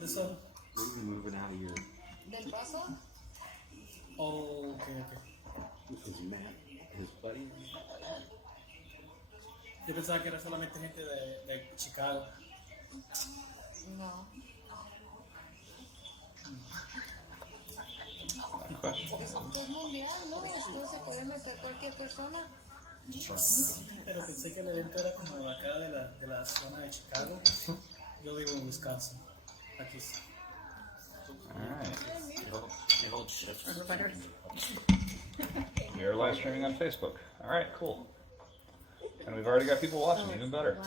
this one? We're moving out of your. ¿Del paso? Oh, okay. This was Matt, his buddy. Yo pensaba que era solamente gente de Chicago. No. Es mundial, ¿no? Esto se puede meter cualquier persona. Pero pensé que el evento era como acá de la zona de Chicago. Yo vivo en Wisconsin. Aquí sí. We are live streaming on Facebook. All right, cool. And we've already got people watching, even better.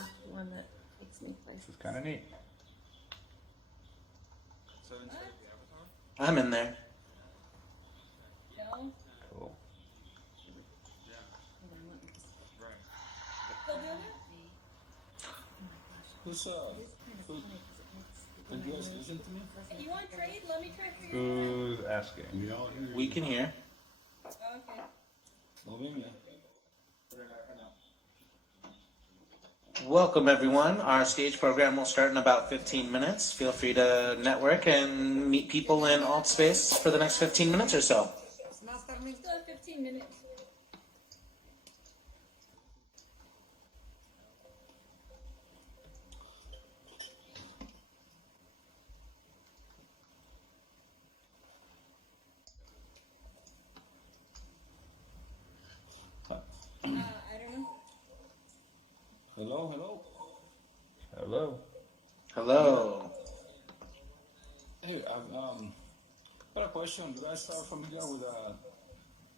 This is kind of neat. I'm in there. No? Cool. Still doing it? Can you guys listen to me? If you want to trade, let me try for you. Who's asking? We can hear. Okay. Welcome, everyone. Our stage program will start in about 15 minutes. Feel free to network and meet people in AltSpace for the next 15 minutes or so. Still have 15 minutes. I don't know. Hello. Hello. Hello. Hey, I've got a question. You guys are familiar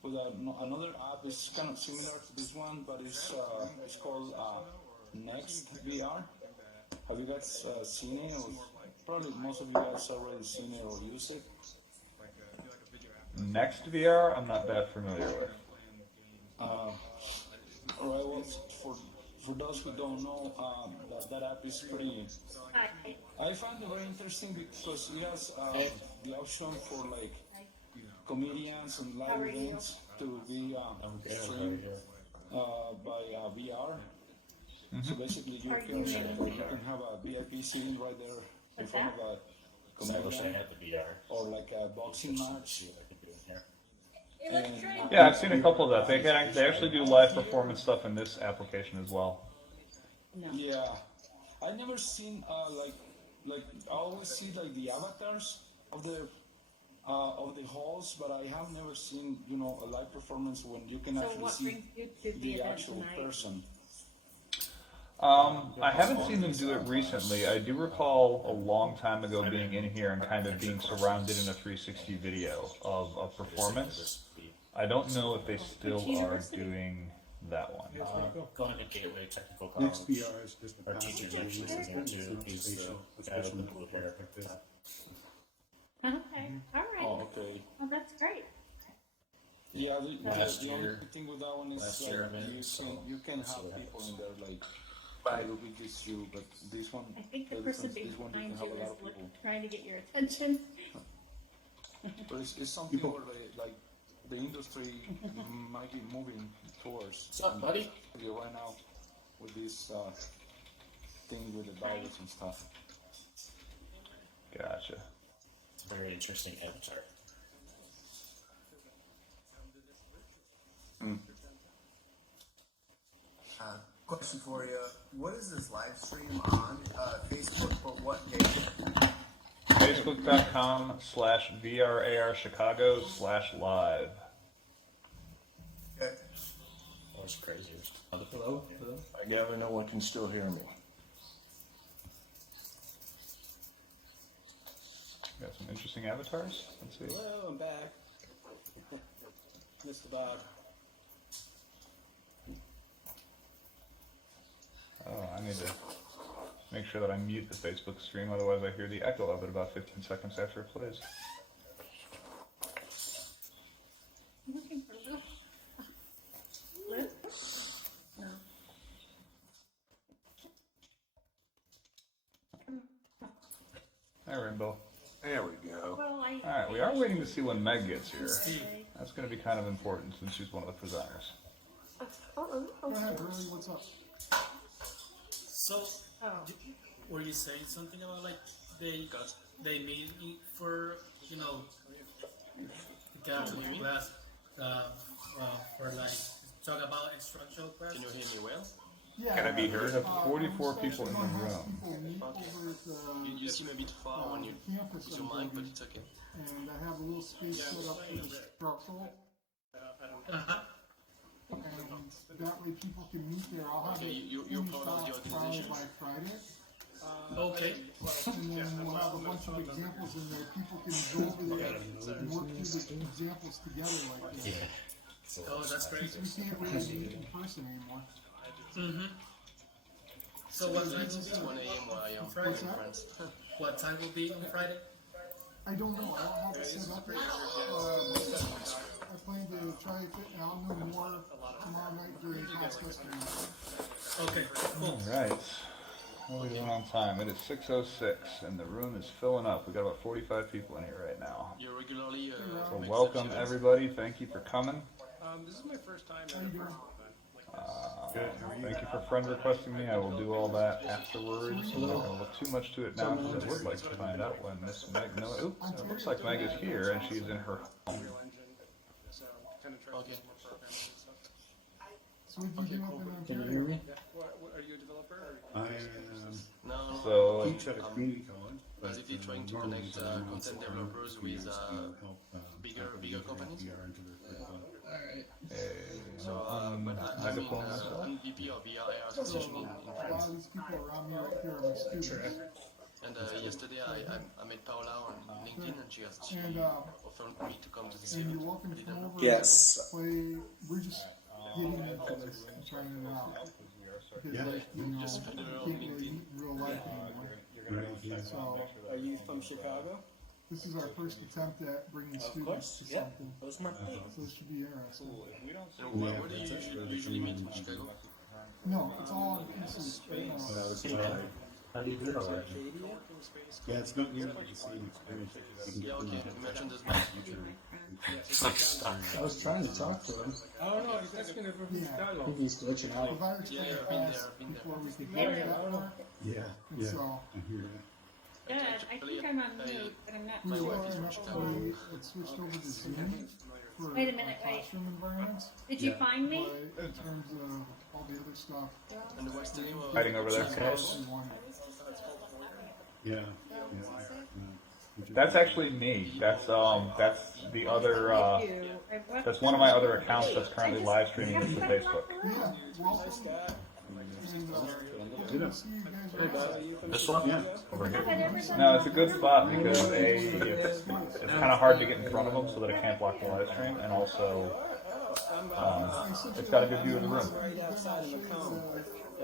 with another app? It's kind of similar to this one, but it's called Next VR. Have you guys seen it? Or probably most of you guys already seen it or used it. Next VR, I'm not that familiar with. Alright, well, for those who don't know, that app is pretty. I find it very interesting because it has the option for like comedians and live events to be streamed by VR. So basically, you can have a VIP scene right there in front of a comedian, or like a boxing match. Yeah, I've seen a couple of that. They actually do live performance stuff in this application as well. No. Yeah, I never seen like I always see like the avatars of the halls, but I have never seen a live performance when you can actually see the actual person. I haven't seen them do it recently. I do recall a long time ago being in here and kind of being surrounded in a 360 video of a performance. I don't know if they still are doing that one. Going to Gateway Technical Next College. VR is just the Our teacher's actually using it too. He's the guy with the blue hair. Okay, all right. Oh, okay. Well, that's great. Yeah, the Last only year- thing with that one is last like year, I mean, you can so have that people was- in there like it'll be just you, but this one, I think the the person difference, this one you behind can you have a is lot of people. trying to get your attention. But it's something where like the industry might be moving towards. What's up, buddy? Right now with this thing with the virus and stuff. Gotcha. It's a very interesting avatar. Question for you. What is this live stream on? Facebook, but what date? Facebook.com/VRAR-Chicago/live. Okay. That was crazy. Hello. I gather no one can still hear me. Got some interesting avatars. Let's see. Hello, I'm back. Mr. Bob. Oh, I need to make sure that I mute the Facebook stream, otherwise I hear the echo of it about 15 seconds after it plays. Looking for Liz? No. Hi, Rainbow. There we go. Well, Alright, we are waiting to see when Meg gets here. That's going to be kind of important since she's one of the presenters. Really, what's up? So, were you saying something about like they meet for get to class for like talk about instructional class. Can you hear me well? Can I be heard? We have 44 people in the room. Okay. You seem a bit far when you use your mic, but it's okay. And I have a little space set up for the structural. And that way people can meet there. I'll have you're part of the organization. by Friday. Okay. And then we'll have a bunch of examples in there. People can go over there and work through the examples together like this. Oh, that's great. Since we can't really meet in person anymore. Mm-hmm. So what time will be It's 1 a.m. where I am on Friday? in France. What time will be on Friday? I don't know. I don't have it set up yet. I plan to try it, and I'll know more tomorrow night during class testing. Okay, cool. Alright. What are we doing on time? It is 6:06 and the room is filling up. We've got about 45 people in here right now. You regularly So welcome everybody. Thank you for coming. This is my first time How you doing? Thank you for friend requesting me. I will do all that afterwards. I'm not going to look too much to it now because I would like to find out when Miss Meg. No, oops, it looks like Meg is here and she's in her home. Okay. So what did you do up in Ontario? Can you hear me? Are you a developer? I am No, So teach at a community college. basically trying to connect content developers with bigger companies. So, but I'm in VP of VRA Association in A lot France. of these people around me right here are my students. And yesterday I met Paola on LinkedIn and she And, offered me to come to the and city. you're welcome to come over Yes. and play. We're just getting into this and trying it out. Because, like, you know, you can't really meet in real life anymore. So, Are you from Chicago? this is our first attempt at bringing students to something. That was my thing. So this should be interesting. And where do you usually meet in Chicago? No, it's all on pieces right now. How do you do it? Yeah, it's not nearly the same experience. Yeah, okay. You mentioned this much. I was trying to talk to him. Oh no, he's asking if he's Chicago. He's glitching out. The virus Yeah, came I've been fast there. before we could get that far. Yeah, And yeah, so, I hear that. Good. I think I'm on mute, but I'm not we My were wife is lucky from enough Chicago. to we had switched over to Zoom for Wait a minute, wait. classroom environments. Did you find me? But in terms of all the other stuff, And what's the name of Hiding over there. we wanted. Yeah, That's actually me. That's the other that's one of my other accounts that's currently live streaming this to Facebook. Yeah, welcome. And, hopefully we'll see you guys around. This one? Yeah, over here. No, it's a good spot because it's kind of hard to get in front of them so that it can't block the live stream, and also it's got a good view of the room.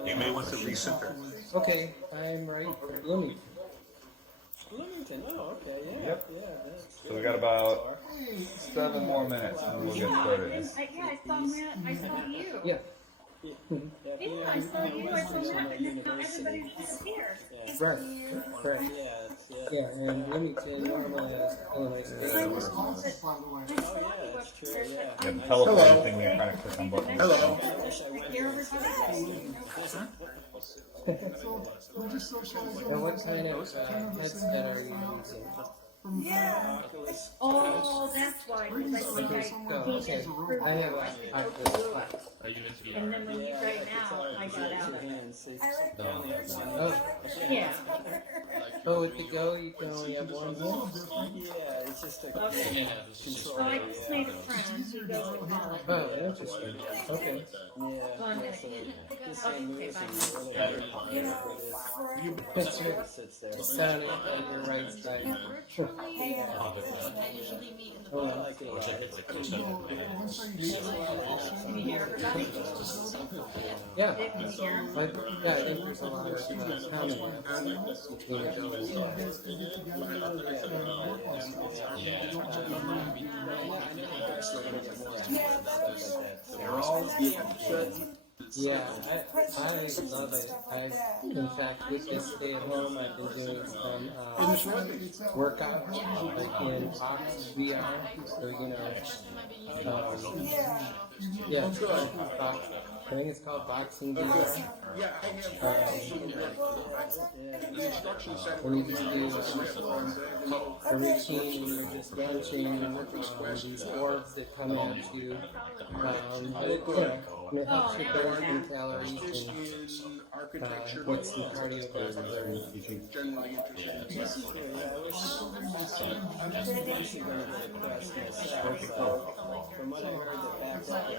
You may want to recenter. Okay, I'm right for Bloomington. Bloomington, oh, okay, yeah. Yep. Yeah, that's So we got about 7 more minutes and we'll get started. I saw Matt. I saw you. Yeah. Yeah, I saw you. I saw Matt, and now everybody's disappeared. Right, right. Yeah, and Bloomington, normally has Illinois State. By the way. Yeah, the telephone thing, you're trying to click on buttons. So, we're just socializing. And what kind of headset are you using? Yeah. Oh, that's why. Because I think Oh, okay. I have a Oculus Flex. and then when you right now, I got out. Oh, Yeah. oh, with the Go, you can only have one hole? Okay. So I just made a friend who goes to college. Oh, interesting. Okay. So I'm gonna. Okay, bye. That's right. It sounded like your right side. Oh, Can you hear everybody? yeah. Can you hear 'em? But, yeah, I think there's a lot of common between the Go and You guys can get together and work on stuff. Yeah, I love it. In fact, with this stay at home, I've been doing some workouts like in Ox VR, or yeah, Ox think it's called boxing VR. Yeah, I have the instruction set. We need to do a routine where you're just launching these orbs that come at you. And it helps you burn some calories and get some cardiovascular. Generally interested. From what I heard, the backup.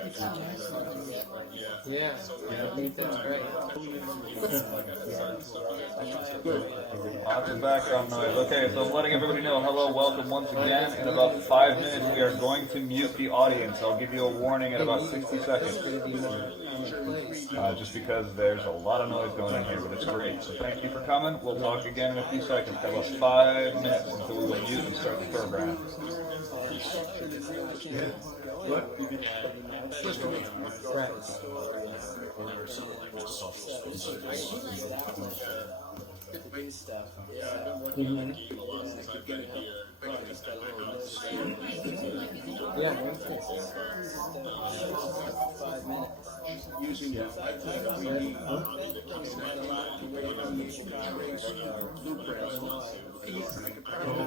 Yeah, I think that's right. Lots of background noise. Okay, so I'm letting everybody know, hello, welcome once again. In about 5 minutes, we are going to mute the audience. I'll give you a warning at about 60 seconds. Just because there's a lot of noise going on here, but it's great. So thank you for coming. We'll talk again in a few seconds. Got about 5 minutes until we will mute and start the program. Using the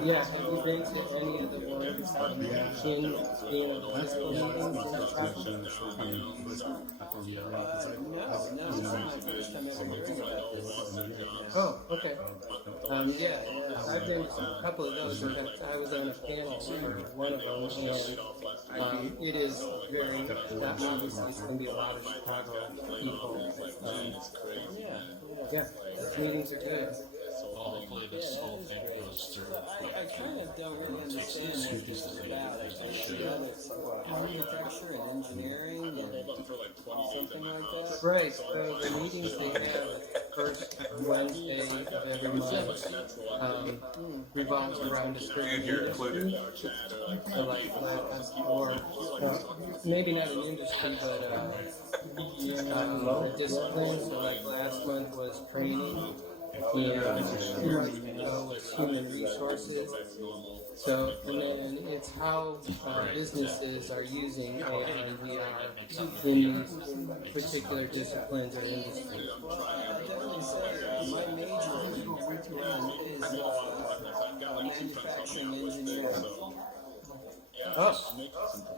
yeah, have you been to any of the ones in physical meetings? Oh, okay. Yeah, I've been to a couple of those. In fact, I was on a panel for one of them, and it is very, that obviously it's going to be a lot of Chicago people. Yeah, those meetings are good. Hopefully this whole thing goes through. I kind of don't really understand what this is about. I feel that it's architecture and engineering and something like that. Right, so the meetings they have first Wednesday of every month revolves around a certain industry. So like, or maybe not an industry, but a discipline. So like last month was training. And 2 months ago was human resources. So, and then it's how businesses are using AI and VR in these particular disciplines or industries. My major is manufacturing engineering. Oh,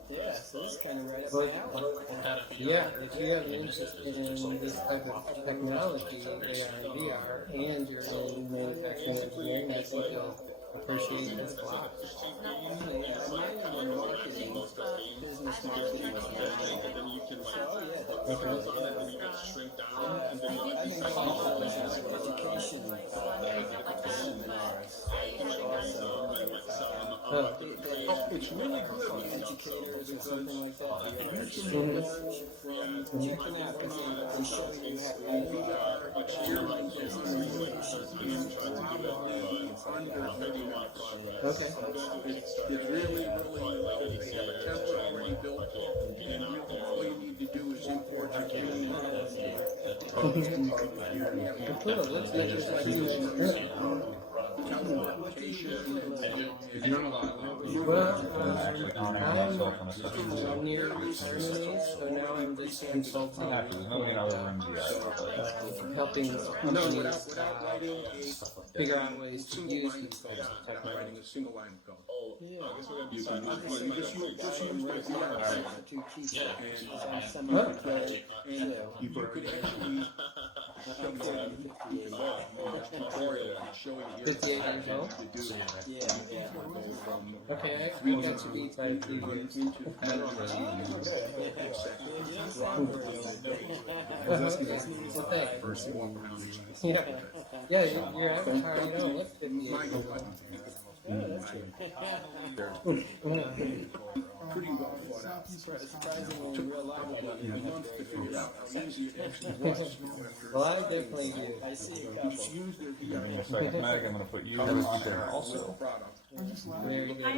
yeah, so this is kind of right up my alley. Yeah, if you have an interest in this type of technology, AR and VR, and you're in manufacturing engineering, I think you'll appreciate this a lot. Business marketing was it's really good. Educators or something like that. Checking out and showing you okay. It's really, they have a template already built, and all you need to do is import your game. That's interesting. Well, I'm near retirement age, so now I'm just consulting, helping companies figure out ways to use these types of technology. Writing a single line of code. You could actually 58 years old? Okay, I got to be by 3 years. Yeah, your avatar, you don't look 58. Pretty well thought out. Took a month to figure out how easy it actually was. Well, I definitely do. Meg, I'm going to put you on there also. Very good. Hi,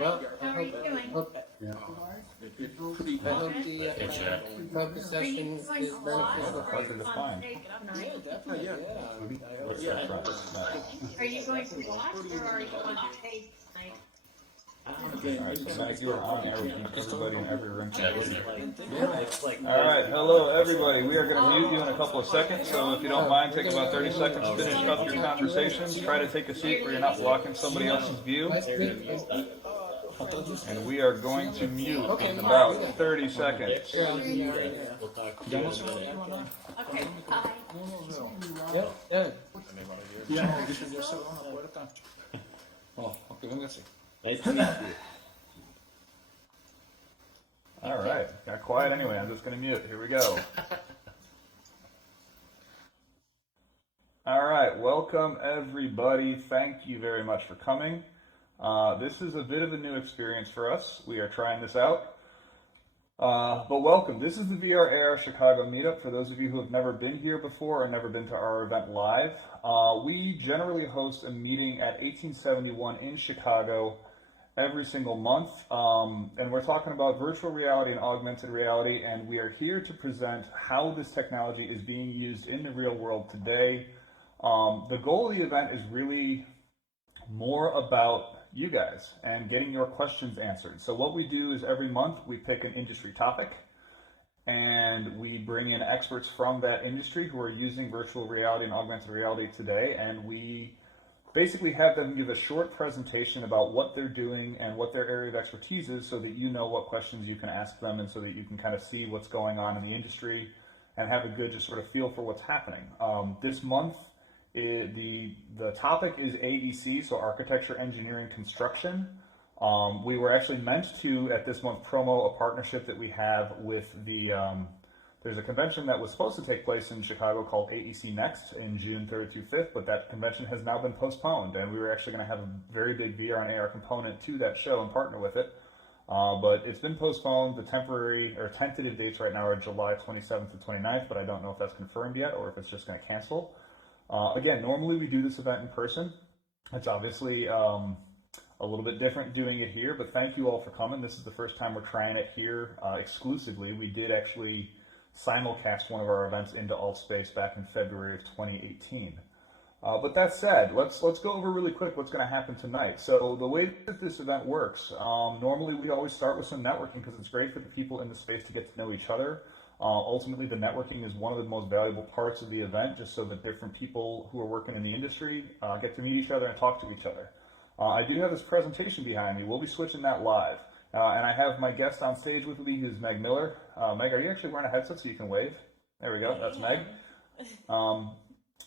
Well, how are you doing? I hope the focus session is beneficial for you. Are you going to watch or are you on tape tonight? Mike, you are on air with everybody in every room. Alright, hello everybody. We are going to mute you in a couple of seconds, so if you don't mind, take about 30 seconds to finish up your conversations. Try to take a seat where you're not blocking somebody else's view. And we are going to mute in about 30 seconds. Okay, bye. Oh, ok, véngase. Nice to meet you. Alright, got quiet anyway. I'm just going to mute. Here we go. Alright, welcome everybody. Thank you very much for coming. This is a bit of a new experience for us. We are trying this out. But welcome. This is the VR AR Chicago meetup. For those of you who have never been here before or never been to our event live, we generally host a meeting at 1871 in Chicago every single month. And we're talking about virtual reality and augmented reality, and we are here to present how this technology is being used in the real world today. The goal of the event is really more about you guys and getting your questions answered. So what we do is every month we pick an industry topic and we bring in experts from that industry who are using virtual reality and augmented reality today, and we basically have them give a short presentation about what they're doing and what their area of expertise is, so that you know what questions you can ask them and so that you can kind of see what's going on in the industry and have a good just sort of feel for what's happening. This month the topic is AEC, so Architecture, Engineering, Construction. We were actually meant to, at this month, promo a partnership that we have with the, there's a convention that was supposed to take place in Chicago called AEC Next in June 3rd through 5th, but that convention has now been postponed, and we were actually going to have a very big VR and AR component to that show and partner with it. But it's been postponed. The temporary or tentative dates right now are July 27th to 29th, but I don't know if that's confirmed yet or if it's just going to cancel. Again, normally we do this event in person. It's obviously a little bit different doing it here, but thank you all for coming. This is the first time we're trying it here exclusively. We did actually simulcast one of our events into AltSpace back in February of 2018. But that said, let's go over really quick what's going to happen tonight. So the way that this event works, normally we always start with some networking because it's great for the people in the space to get to know each other. Ultimately, the networking is one of the most valuable parts of the event, just so that different people who are working in the industry get to meet each other and talk to each other. I do have this presentation behind me. We'll be switching that live. And I have my guest on stage with me, who's Meg Miller. Meg, are you actually wearing a headset so you can wave? There we go. That's Meg.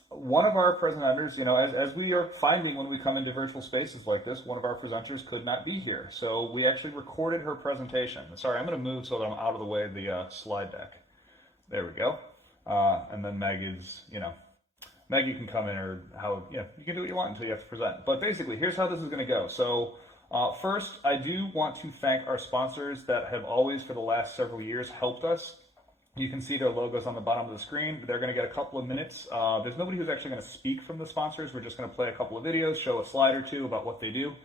One of our presenters, you know, as we are finding when we come into virtual spaces like this, one of our presenters could not be here. So we actually recorded her presentation. Sorry, I'm going to move so that I'm out of the way of the slide deck. There we go. And then Meg is, you know, Meg, you can come in or how, you know, you can do what you want until you have to present. But basically, here's how this is going to go. So first, I do want to thank our sponsors that have always, for the last several years, helped us. You can see their logos on the bottom of the screen. They're going to get a couple of minutes. There's nobody who's actually going to speak from the sponsors. We're just going to play a couple of videos, show a slide or two about what they do,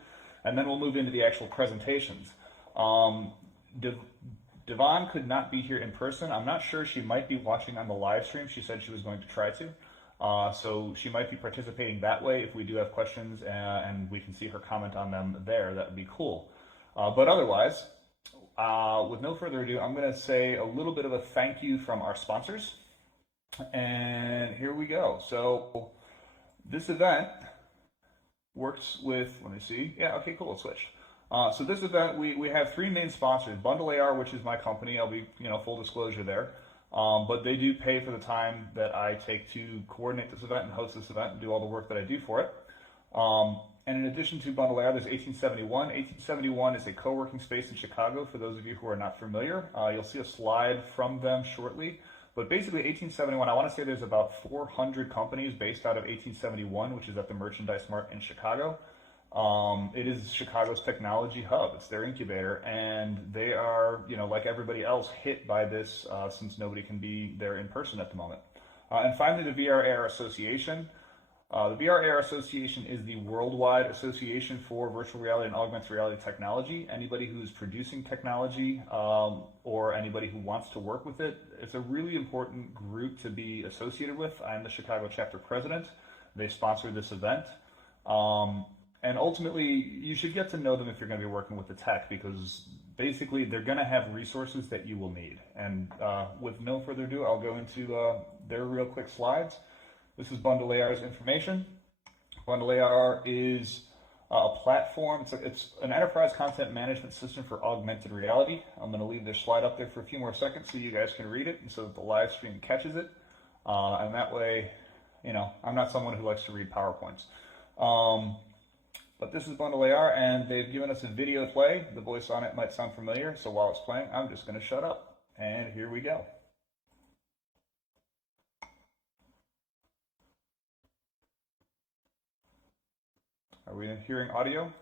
and then we'll move into the actual presentations. Devon could not be here in person. I'm not sure. She might be watching on the live stream. She said she was going to try to. So she might be participating that way. If we do have questions and we can see her comment on them there, that would be cool. But otherwise, with no further ado, I'm going to say a little bit of a thank you from our sponsors. And here we go. So this event works with, let me see. Yeah, okay, cool, let's switch. So this event, we have three main sponsors. Bundle AR, which is my company. I'll be, you know, full disclosure there. But they do pay for the time that I take to coordinate this event and host this event and do all the work that I do for it. And in addition to Bundle AR, there's 1871. 1871 is a co-working space in Chicago, for those of you who are not familiar. You'll see a slide from them shortly. But basically, 1871, I want to say there's about 400 companies based out of 1871, which is at the Merchandise Mart in Chicago. It is Chicago's technology hub. It's their incubator, and they are, you know, like everybody else, hit by this since nobody can be there in person at the moment. And finally, the VR AR Association. The VR AR Association is the worldwide association for virtual reality and augmented reality technology. Anybody who's producing technology or anybody who wants to work with it, it's a really important group to be associated with. I'm the Chicago chapter president. They sponsor this event. And ultimately, you should get to know them if you're going to be working with the tech, because basically they're going to have resources that you will need. And with no further ado, I'll go into their real quick slides. This is Bundle AR's information. Bundle AR is a platform. It's an enterprise content management system for augmented reality. I'm going to leave this slide up there for a few more seconds so you guys can read it and so that the live stream catches it. And that way, you know, I'm not someone who likes to read PowerPoints. But this is Bundle AR, and they've given us a video to play. The voice on it might sound familiar, so while it's playing, I'm just going to shut up. And here we go. Are we hearing audio?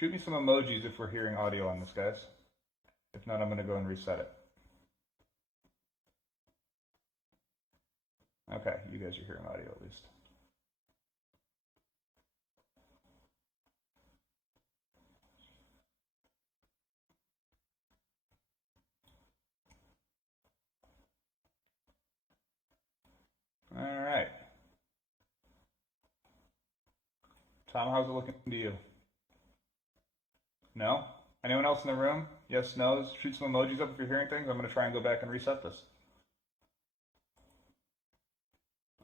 Shoot me some emojis if we're hearing audio on this, guys. If not, I'm going to go and reset it. Okay, you guys are hearing audio at least. All right. Tom, how's it looking to you? No? Anyone else in the room? Yes, no's? Shoot some emojis up if you're hearing things. I'm going to try and go back and reset this.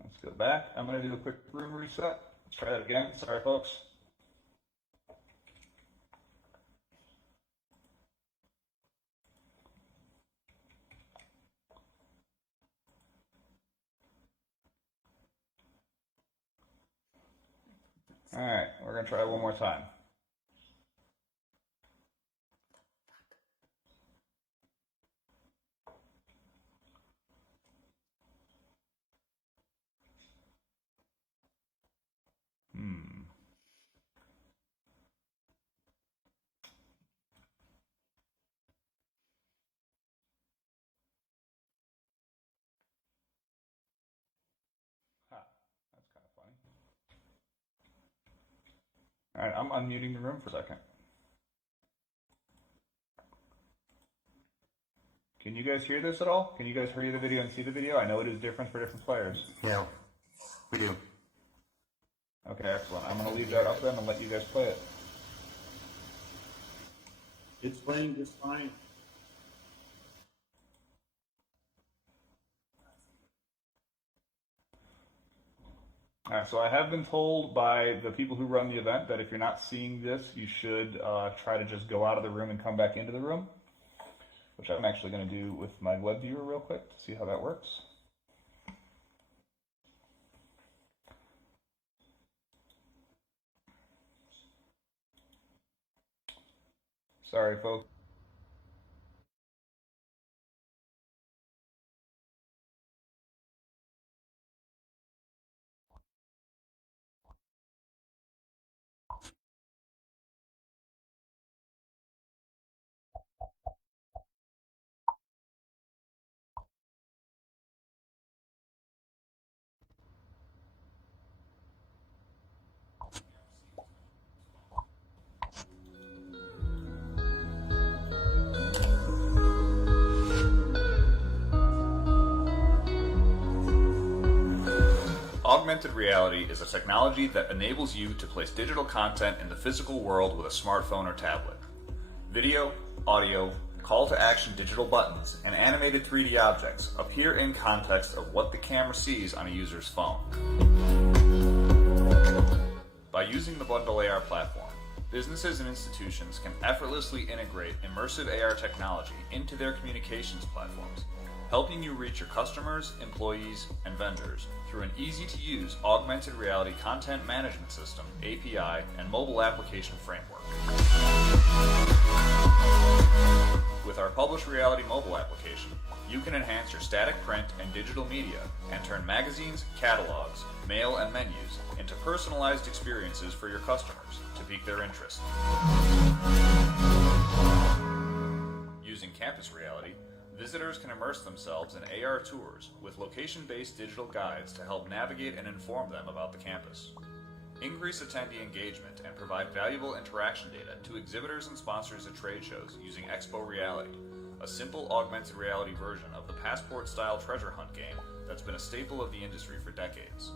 Let's go back. I'm going to do a quick room reset. Let's try that again. Sorry, folks. All right, we're going to try it one more time. That's kind of funny. All right, I'm unmuting the room for a second. Can you guys hear this at all? Can you guys hear the video and see the video? I know it is different for different players. Yeah, we do. Okay, excellent. I'm going to leave that up then and let you guys play it. It's playing just fine. All right, so I have been told by the people who run the event that if you're not seeing this, you should try to just go out of the room and come back into the room, which I'm actually going to do with my web viewer real quick to see how that works. Sorry, folks. Augmented reality is a technology that enables you to place digital content in the physical world with a smartphone or tablet. Video, audio, call-to-action digital buttons, and animated 3D objects appear in context of what the camera sees on a user's phone. By using the Bundle AR platform, businesses and institutions can effortlessly integrate immersive AR technology into their communications platforms, helping you reach your customers, employees, and vendors through an easy-to-use augmented reality content management system, API, and mobile application framework. With our Publish Reality mobile application, you can enhance your static print and digital media and turn magazines, catalogs, mail, and menus into personalized experiences for your customers to pique their interest. Using Campus Reality, visitors can immerse themselves in AR tours with location-based digital guides to help navigate and inform them about the campus. Increase attendee engagement and provide valuable interaction data to exhibitors and sponsors at trade shows using Expo Reality, a simple augmented reality version of the passport-style treasure hunt game that's been a staple of the industry for decades.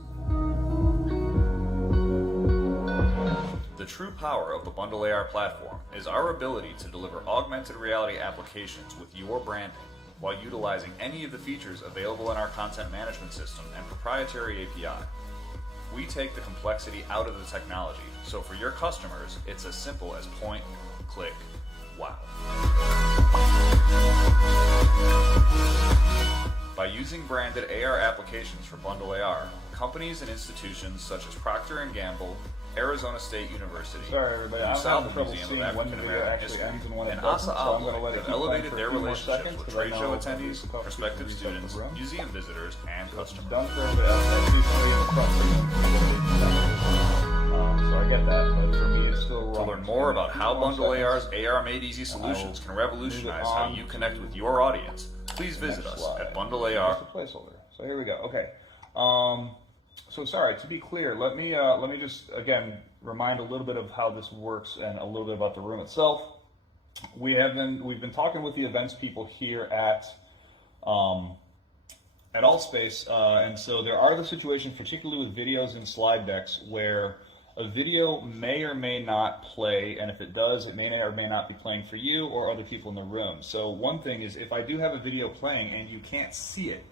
The true power of the Bundle AR platform is our ability to deliver augmented reality applications with your branding while utilizing any of the features available in our content management system and proprietary API. We take the complexity out of the technology, so for your customers, it's as simple as point, click, wow. By using branded AR applications for Bundle AR, companies and institutions such as Procter & Gamble, Arizona State University, the South Museum of African American History, and Asa Abloy have elevated their relationships with trade show attendees, prospective students, museum visitors, and customers. Done for everybody else. That's usually in the front. So I get that, but for me it's still wrong. To learn more about how Bundle AR's AR Made Easy solutions can revolutionize how you connect with your audience, please visit us at Bundle AR. Just a placeholder. So here we go. Okay. So sorry, to be clear, let me just again remind a little bit of how this works and a little bit about the room itself. We've been talking with the events people here at AltSpace, and so there are the situations, particularly with videos and slide decks, where a video may or may not play, and if it does, it may or may not be playing for you or other people in the room. So one thing is, if I do have a video playing and you can't see it,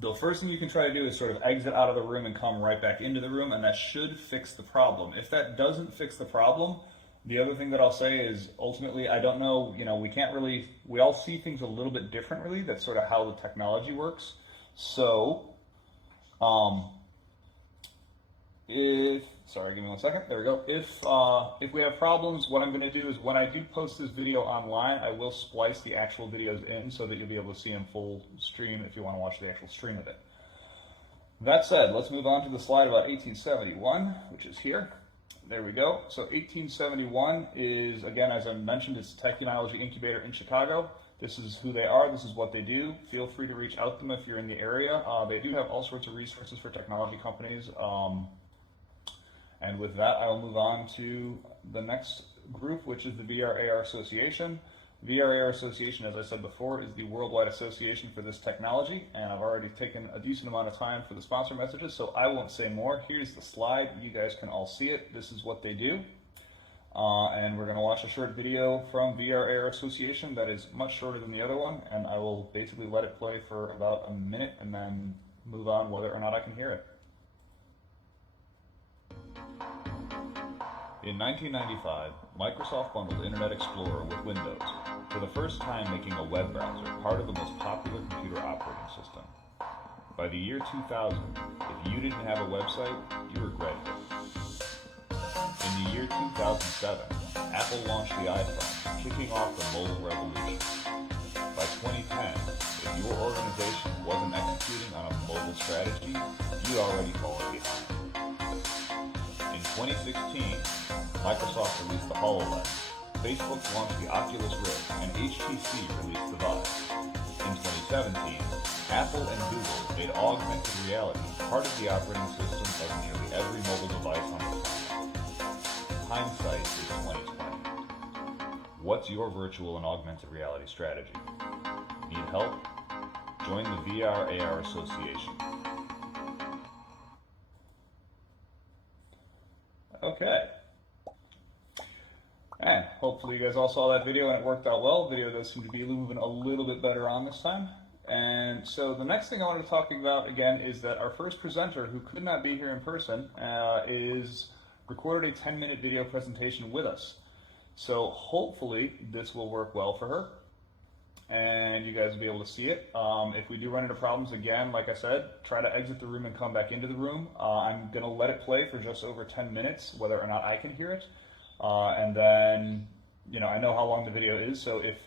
the first thing you can try to do is sort of exit out of the room and come right back into the room, and that should fix the problem. If that doesn't fix the problem, the other thing that I'll say is, ultimately, I don't know, we all see things a little bit differently. That's sort of how the technology works. So, sorry, give me 1 second. There we go. If we have problems, what I'm going to do is when I do post this video online, I will splice the actual videos in so that you'll be able to see them full stream if you want to watch the actual stream of it. That said, let's move on to the slide about 1871, which is here. There we go. So 1871 is, again, as I mentioned, it's a technology incubator in Chicago. This is who they are. This is what they do. Feel free to reach out to them if you're in the area. They do have all sorts of resources for technology companies. And with that, I will move on to the next group, which is the VR/AR Association. VR/AR Association, as I said before, is the worldwide association for this technology, and I've already taken a decent amount of time for the sponsor messages, so I won't say more. Here's the slide. You guys can all see it. This is what they do. And we're going to watch a short video from VR/AR Association that is much shorter than the other one, and I will basically let it play for about a minute and then move on whether or not I can hear it. In 1995, Microsoft bundled Internet Explorer with Windows, for the first time making a web browser part of the most popular computer operating system. By the year 2000, if you didn't have a website, you regretted it. In the year 2007, Apple launched the iPhone, kicking off the mobile revolution. By 2010, if your organization wasn't executing on a mobile strategy, you'd already fallen behind. In 2016, Microsoft released the HoloLens, Facebook launched the Oculus Rift, and HTC released the Vive. In 2017, Apple and Google made augmented reality part of the operating system of nearly every mobile device on the planet. Hindsight is 2020. What's your virtual and augmented reality strategy? Need help? Join the VR/AR Association. Okay. And hopefully you guys all saw that video and it worked out well. Video does seem to be moving a little bit better on this time. And so the next thing I want to talk about again is that our first presenter, who could not be here in person, is recorded a 10-minute video presentation with us. So hopefully this will work well for her and you guys will be able to see it. If we do run into problems, again, like I said, try to exit the room and come back into the room. I'm going to let it play for just over 10 minutes, whether or not I can hear it. And then, I know how long the video is, so if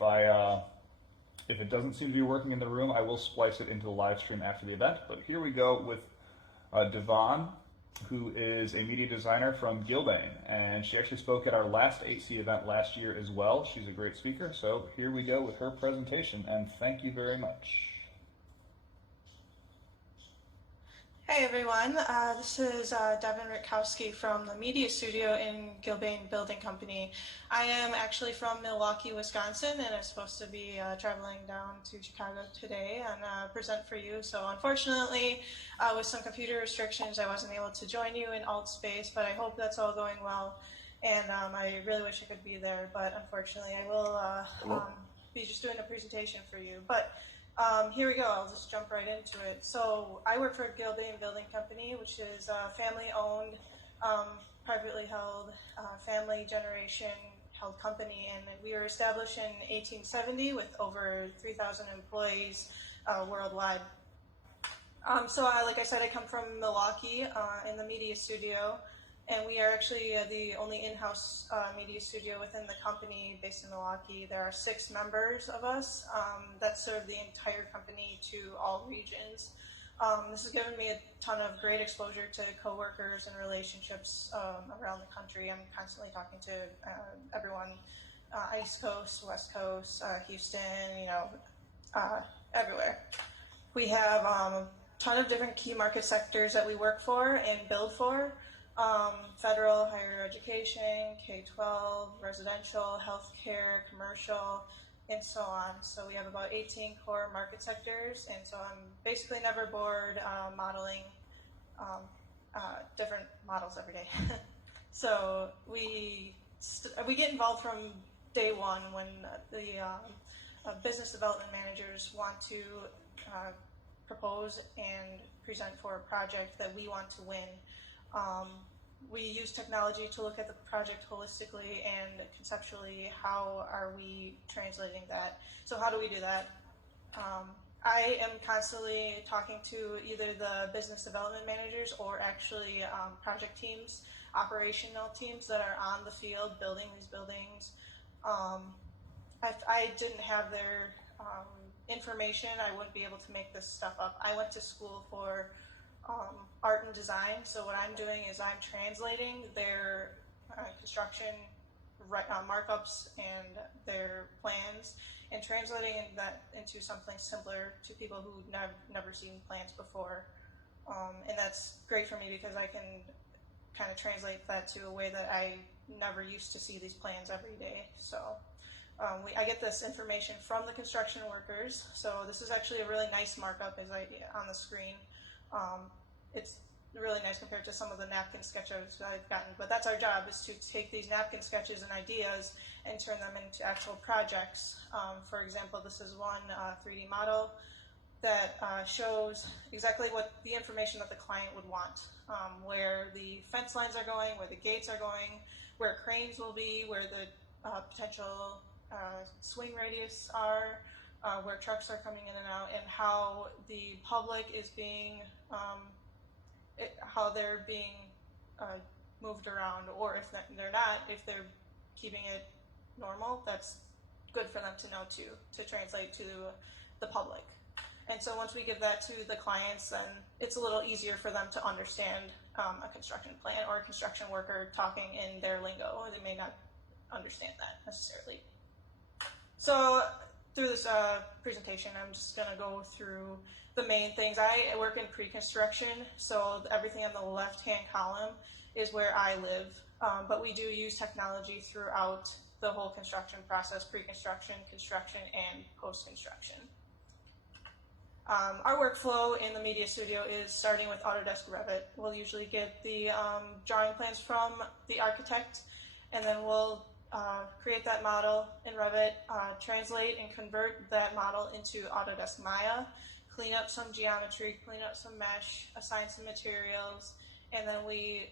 it doesn't seem to be working in the room, I will splice it into the live stream after the event. But here we go with Devon, who is a media designer from Gilbane, and she actually spoke at our last AEC event last year as well. She's a great speaker, so here we go with her presentation, and thank you very much. Hey everyone, this is Devin Rutkowski from the media studio in Gilbane Building Company. I am actually from Milwaukee, Wisconsin, and I'm supposed to be traveling down to Chicago today and present for you. So unfortunately, with some computer restrictions, I wasn't able to join you in AltSpace, but I hope that's all going well. And I really wish I could be there, but unfortunately I will be just doing a presentation for you. But here we go, I'll just jump right into it. So I work for Gilbane Building Company, which is a family-owned, privately held, family generation held company, and we were established in 1870 with over 3,000 employees worldwide. So like I said, I come from Milwaukee in the media studio, and we are actually the only in-house media studio within the company based in Milwaukee. There are 6 members of us that serve the entire company to all regions. This has given me a ton of great exposure to coworkers and relationships around the country. I'm constantly talking to everyone, East Coast, West Coast, Houston, everywhere. We have a ton of different key market sectors that we work for and build for. Federal, higher education, K-12, residential, healthcare, commercial, and so on. So we have about 18 core market sectors, and so I'm basically never bored modeling different models every day. So we get involved from day one when the business development managers want to propose and present for a project that we want to win. We use technology to look at the project holistically and conceptually. How are we translating that? So how do we do that? I am constantly talking to either the business development managers or actually project teams, operational teams that are on the field building these buildings. If I didn't have their information, I wouldn't be able to make this stuff up. I went to school for art and design, so what I'm doing is I'm translating their construction markups and their plans and translating that into something simpler to people who've never seen plans before. And that's great for me because I can kind of translate that to a way that I never used to see these plans every day. So I get this information from the construction workers. So this is actually a really nice markup as on the screen. It's really nice compared to some of the napkin sketches that I've gotten, but that's our job, is to take these napkin sketches and ideas and turn them into actual projects. For example, this is one 3D model that shows exactly what the information that the client would want, where the fence lines are going, where the gates are going, where cranes will be, where the potential swing radius are, where trucks are coming in and out, and how the public is being how they're being moved around, or if they're not, if they're keeping it normal, that's good for them to know too, to translate to the public. And so once we give that to the clients, then it's a little easier for them to understand a construction plan or a construction worker talking in their lingo. They may not understand that necessarily. So through this presentation, I'm just going to go through the main things. I work in pre-construction, so everything on the left-hand column is where I live, but we do use technology throughout the whole construction process, pre-construction, construction, and post-construction. Our workflow in the media studio is starting with Autodesk Revit. We'll usually get the drawing plans from the architect, and then we'll create that model in Revit, translate and convert that model into Autodesk Maya, clean up some geometry, clean up some mesh, assign some materials, and then we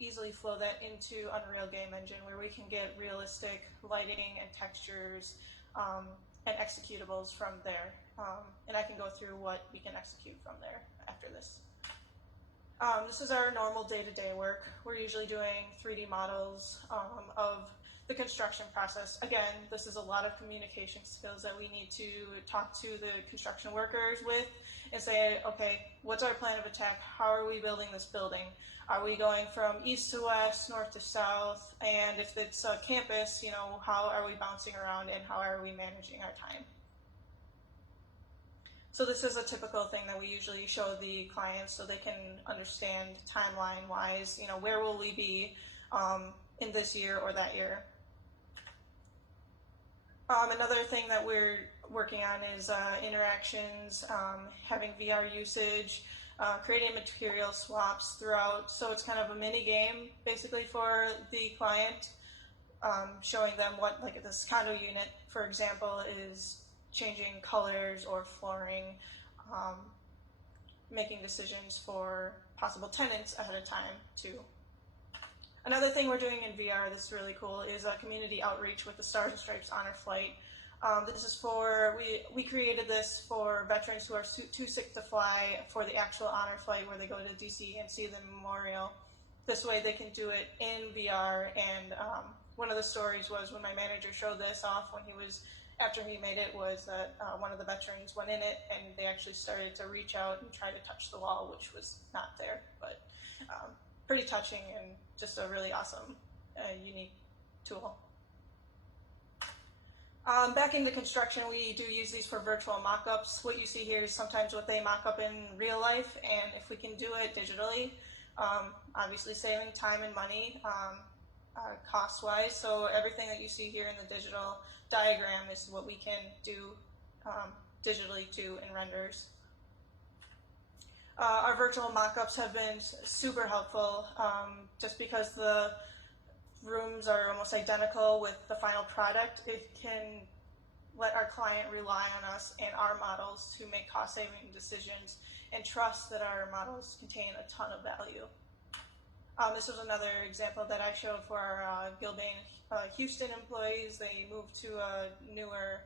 easily flow that into Unreal Game Engine, where we can get realistic lighting and textures and executables from there. And I can go through what we can execute from there after this. This is our normal day-to-day work. We're usually doing 3D models of the construction process. Again, this is a lot of communication skills that we need to talk to the construction workers with and say, okay, what's our plan of attack? How are we building this building? Are we going from east to west, north to south? And if it's a campus, how are we bouncing around and how are we managing our time? So this is a typical thing that we usually show the clients so they can understand timeline-wise, where will we be in this year or that year. Another thing that we're working on is interactions, having VR usage, creating material swaps throughout. So it's kind of a mini game basically for the client, showing them what, like this condo unit, for example, is changing colors or flooring, making decisions for possible tenants ahead of time too. Another thing we're doing in VR that's really cool is community outreach with the Stars and Stripes Honor Flight. This is for, we created this for veterans who are too sick to fly for the actual honor flight where they go to DC and see the memorial. This way they can do it in VR, and one of the stories was when my manager showed this off when he was, after he made it, was that one of the veterans went in it and they actually started to reach out and try to touch the wall, which was not there, but pretty touching and just a really awesome, unique tool. Back into construction, we do use these for virtual mock-ups. What you see here is sometimes what they mock up in real life, and if we can do it digitally, obviously saving time and money cost-wise, so everything that you see here in the digital diagram is what we can do digitally too in renders. Our virtual mock-ups have been super helpful just because the rooms are almost identical with the final product. It can let our client rely on us and our models to make cost-saving decisions and trust that our models contain a ton of value. This was another example that I showed for our Gilbane Houston employees. They moved to a newer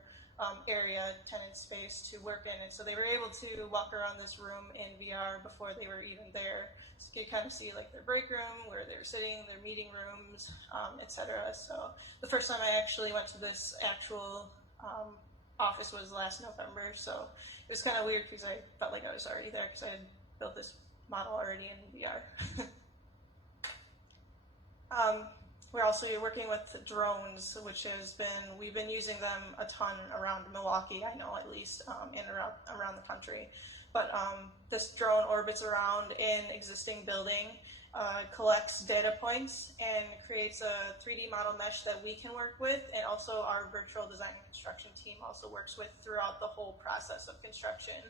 area, tenant space to work in, and so they were able to walk around this room in VR before they were even there. So you can kind of see like their break room, where they were sitting, their meeting rooms, etc. So the first time I actually went to this actual office was last November, so it was kind of weird because I felt like I was already there because I had built this model already in VR. We're also working with drones, which has been, we've been using them a ton around Milwaukee, I know at least, and around the country. But this drone orbits around an existing building, collects data points, and creates a 3D model mesh that we can work with, and also our virtual design and construction team also works with throughout the whole process of construction.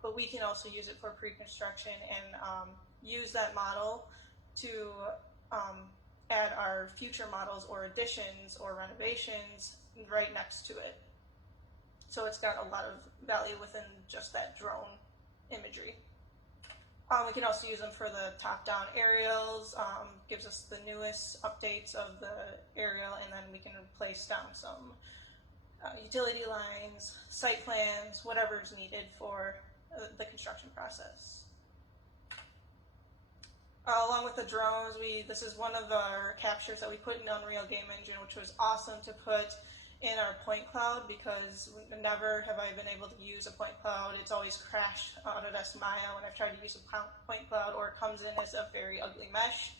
But we can also use it for pre-construction and use that model to add our future models or additions or renovations right next to it. So it's got a lot of value within just that drone imagery. We can also use them for the top-down aerials, gives us the newest updates of the aerial, and then we can place down some utility lines, site plans, whatever is needed for the construction process. Along with the drones, this is one of our captures that we put in Unreal Game Engine, which was awesome to put in our point cloud because never have I been able to use a point cloud. It's always crashed Autodesk Maya when I've tried to use a point cloud, or it comes in as a very ugly mesh.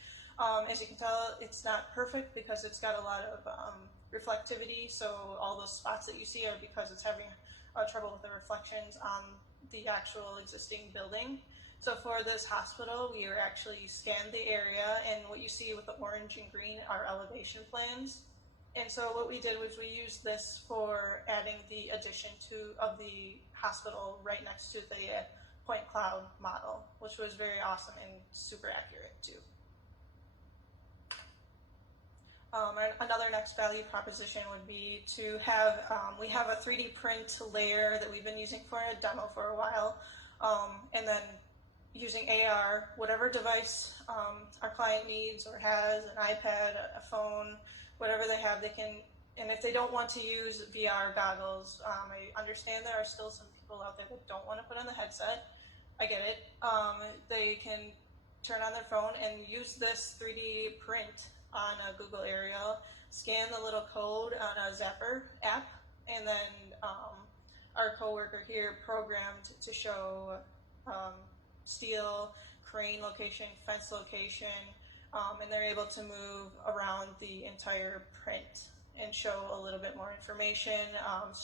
As you can tell, it's not perfect because it's got a lot of reflectivity, so all those spots that you see are because it's having trouble with the reflections on the actual existing building. So for this hospital, we actually scanned the area, and what you see with the orange and green are elevation plans. And so what we did was we used this for adding the addition of the hospital right next to the point cloud model, which was very awesome and super accurate too. Another next value proposition would be to have, we have a 3D print layer that we've been using for a demo for a while, and then using AR, whatever device our client needs or has, an iPad, a phone, whatever they have, they can, and if they don't want to use VR goggles, I understand there are still some people out there that don't want to put on the headset, I get it, they can turn on their phone and use this 3D print on a Google aerial, scan the little code on a Zapper app, and then our coworker here programmed to show steel, crane location, fence location, and they're able to move around the entire print and show a little bit more information,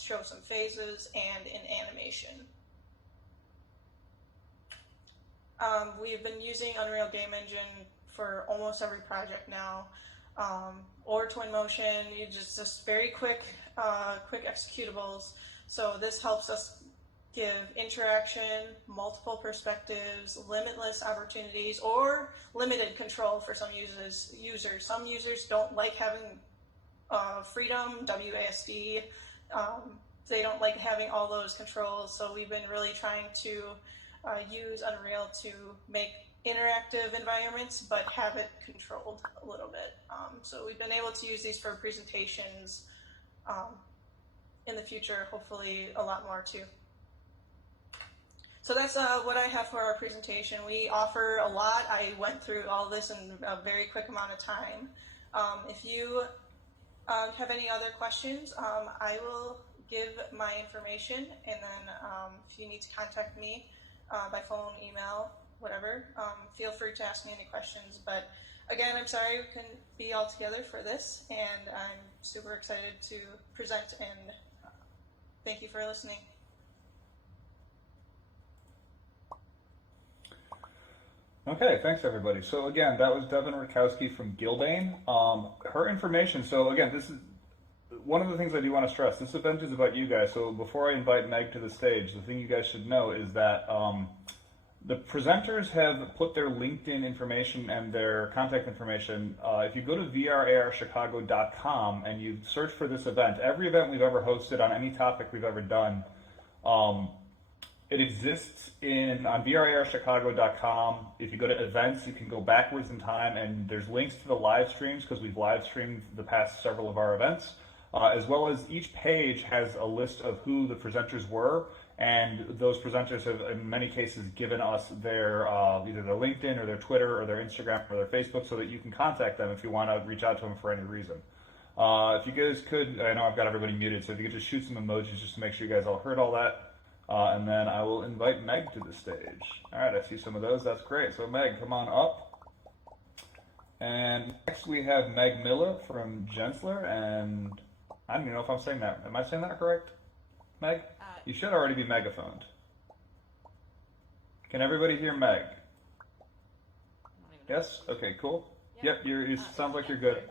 show some phases, and an animation. We've been using Unreal Game Engine for almost every project now, or Twinmotion. You just very quick executables. So this helps us give interaction, multiple perspectives, limitless opportunities, or limited control for some users. Some users don't like having freedom, WASD. They don't like having all those controls. So we've been really trying to use Unreal to make interactive environments, but have it controlled a little bit. So we've been able to use these for presentations in the future, hopefully a lot more too. So that's what I have for our presentation. We offer a lot. I went through all this in a very quick amount of time. If you have any other questions, I will give my information, and then if you need to contact me by phone, email, whatever, feel free to ask me any questions. But again, I'm sorry we couldn't be all together for this, and I'm super excited to present, and thank you for listening. Okay, thanks everybody. So again, that was Devin Rutkowski from Gilbane. Her information, so again, this is one of the things I do want to stress. This event is about you guys, so before I invite Meg to the stage, the thing you guys should know is that the presenters have put their LinkedIn information and their contact information. If you go to vrarchicago.com and you search for this event, every event we've ever hosted on any topic we've ever done, it exists on vrarchicago.com. If you go to events, you can go backwards in time, and there's links to the live streams because we've live streamed the past several of our events, as well as each page has a list of who the presenters were, and those presenters have, in many cases, given us their either their LinkedIn or their Twitter or their Instagram or their Facebook so that you can contact them if you want to reach out to them for any reason. If you guys could, I know I've got everybody muted, so if you could just shoot some emojis just to make sure you guys all heard all that. And then I will invite Meg to the stage. All right, I see some of those. That's great. So Meg, come on up. And next we have Meg Miller from Gensler, and I don't even know if I'm saying that. Am I saying that correct, Meg? You should already be megaphoned. Can everybody hear Meg? Yes? Okay, cool. Yep, you sounds like you're good.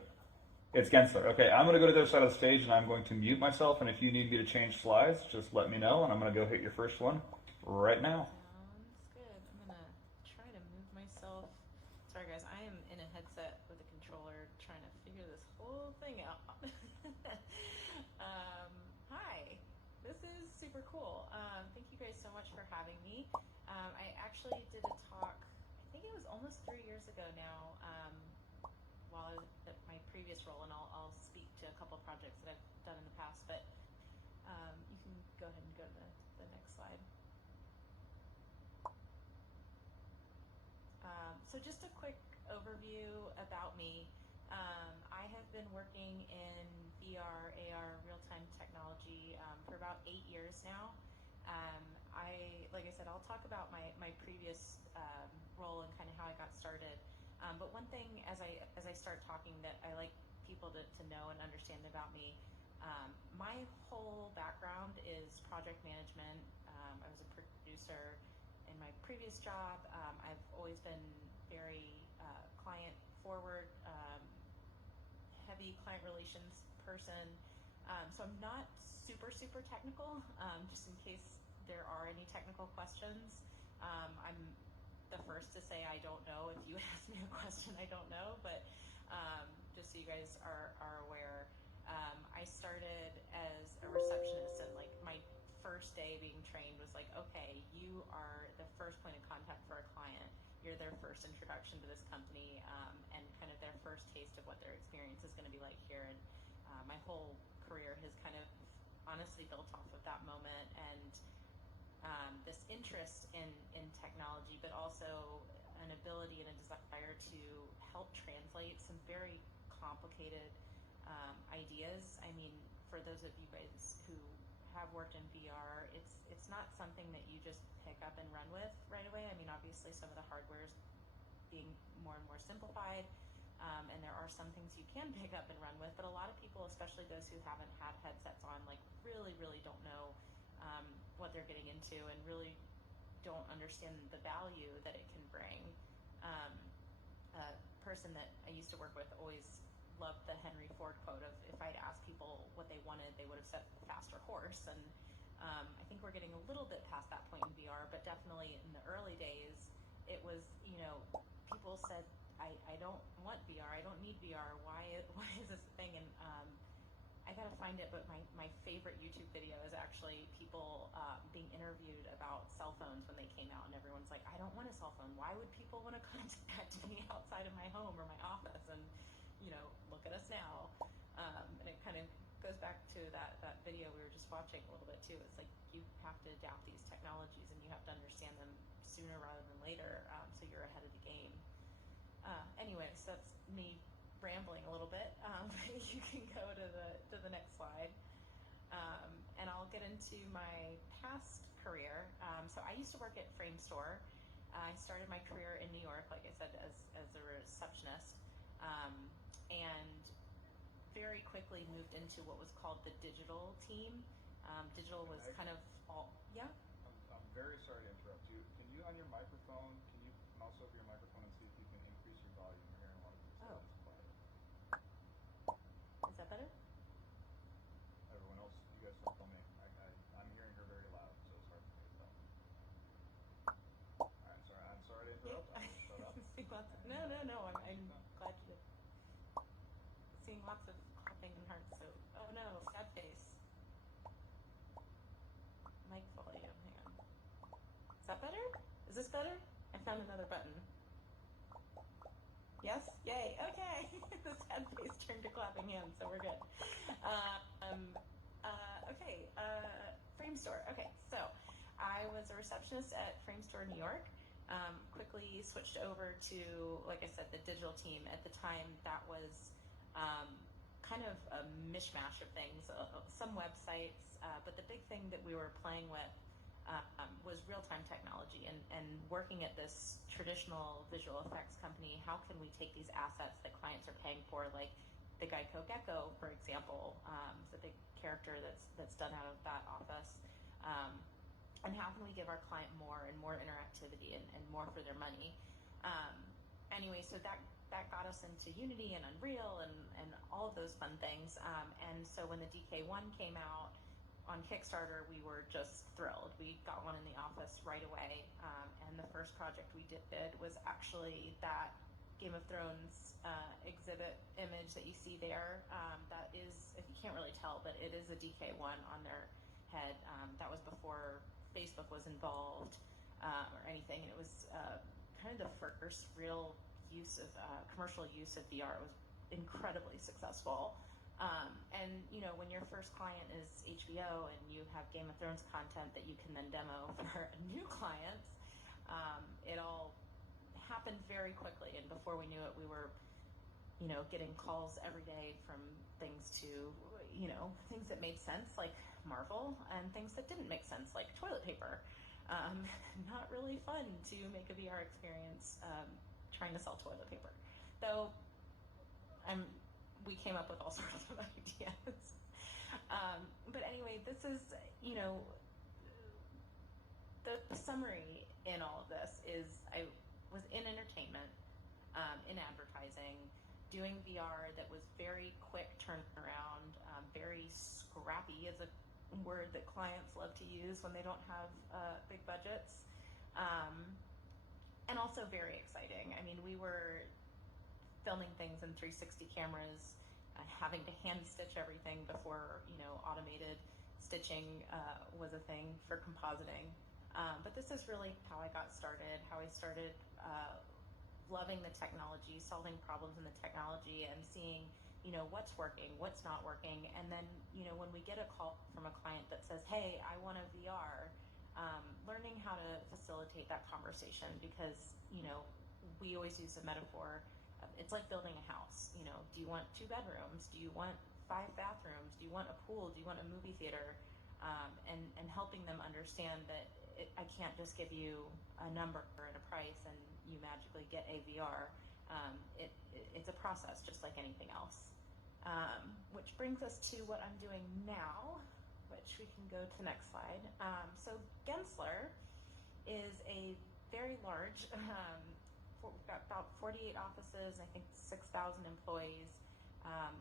It's Gensler. Okay, I'm going to go to the other side of the stage, and I'm going to mute myself, and if you need me to change slides, just let me know, and I'm going to go hit your first one right now. Sounds good. I'm going to try to move myself. Sorry, guys. I am in a headset with a controller trying to figure this whole thing out. Hi. This is super cool. Thank you guys so much for having me. I actually did a talk, I think it was almost 3 years ago now, while I was at my previous role, and I'll speak to a couple of projects that I've done in the past, but you can go ahead and go to the next slide. So just a quick overview about me. I have been working in VR, AR, real-time technology for about 8 years now. Like I said, I'll talk about my previous role and kind of how I got started. But one thing as I start talking that I like people to know and understand about me, my whole background is project management. I was a producer in my previous job. I've always been very client forward, heavy client relations person. So I'm not super technical, just in case there are any technical questions. I'm the first to say I don't know. If you ask me a question, I don't know, but just so you guys are aware, I started as a receptionist, and like my first day being trained was like, okay, you are the first point of contact for a client. You're their first introduction to this company, and kind of their first taste of what their experience is going to be like here. And my whole career has kind of honestly built off of that moment, and this interest in technology, but also an ability and a desire to help translate some very complicated ideas. I mean, for those of you guys who have worked in VR, it's not something that you just pick up and run with right away. I mean, obviously some of the hardware is being more and more simplified, and there are some things you can pick up and run with, but a lot of people, especially those who haven't had headsets on, like really don't know what they're getting into, and really don't understand the value that it can bring. A person that I used to work with always loved the Henry Ford quote of, if I'd asked people what they wanted, they would have said faster horse. And I think we're getting a little bit past that point in VR, but definitely in the early days, it was, people said, I don't want VR, I don't need VR, why is this a thing? And I gotta find it, but my favorite YouTube video is actually people being interviewed about cell phones when they came out, and everyone's like, I don't want a cell phone, why would people want to contact me outside of my home or my office? And look at us now. And it kind of goes back to that video we were just watching a little bit too. It's like you have to adapt these technologies and you have to understand them sooner rather than later, so you're ahead of the game. Anyways, that's me rambling a little bit. You can go to the next slide. And I'll get into my past career. So I used to work at Framestore. I started my career in New York, like I said, as a receptionist. And very quickly moved into what was called the digital team. Digital was kind of all, yeah? I'm very sorry to interrupt you. Can you, on your microphone, can you mouse over your microphone and see if you can increase your volume? We're hearing a lot of this. Oh. It's quiet. Is that better? Everyone else, you guys don't tell me. I'm hearing her very loud, so it's hard for me to tell. Alright, I'm sorry to interrupt. I will shut up. No, I'm glad you did. Seeing lots of clapping and hearts, so, oh no, sad face. Mic volume, hang on. Is that better? Is this better? I found another button. Yes? Yay, okay. The sad face turned to clapping hands, so we're good. Framestore. Okay, so I was a receptionist at Framestore, New York. Quickly switched over to, like I said, the digital team. At the time, that was kind of a mishmash of things, some websites, but the big thing that we were playing with was real-time technology and working at this traditional visual effects company. How can we take these assets that clients are paying for, like the Geico Gecko, for example, is a big character that's done out of that office, and how can we give our client more and more interactivity and more for their money? Anyway, so that got us into Unity and Unreal and all of those fun things. And so when the DK1 came out on Kickstarter, we were just thrilled. We got one in the office right away. And the first project we did was actually that Game of Thrones exhibit image that you see there. That is, if you can't really tell, but it is a DK1 on their head. That was before Facebook was involved or anything. And it was kind of the first real use of commercial use of VR. It was incredibly successful. And when your first client is HBO and you have Game of Thrones content that you can then demo for new clients, it all happened very quickly. And before we knew it, we were getting calls every day from things to things that made sense, like Marvel, and things that didn't make sense, like toilet paper. Not really fun to make a VR experience trying to sell toilet paper, though. We came up with all sorts of ideas. But anyway, this is the summary in all of this is I was in entertainment, in advertising, doing VR that was very quick turnaround, very scrappy is a word that clients love to use when they don't have big budgets, and also very exciting. I mean, we were filming things in 360 cameras, having to hand stitch everything before automated stitching was a thing for compositing. But this is really how I got started, how I started loving the technology, solving problems in the technology, and seeing what's working, what's not working. And then when we get a call from a client that says, hey, I want a VR, learning how to facilitate that conversation, because we always use a metaphor. It's like building a house. Do you want 2 bedrooms? Do you want 5 bathrooms? Do you want a pool? Do you want a movie theater? And helping them understand that I can't just give you a number and a price and you magically get a VR. It's a process just like anything else. Which brings us to what I'm doing now, which we can go to the next slide. So Gensler is a very large, we've got about 48 offices, I think 6,000 employees.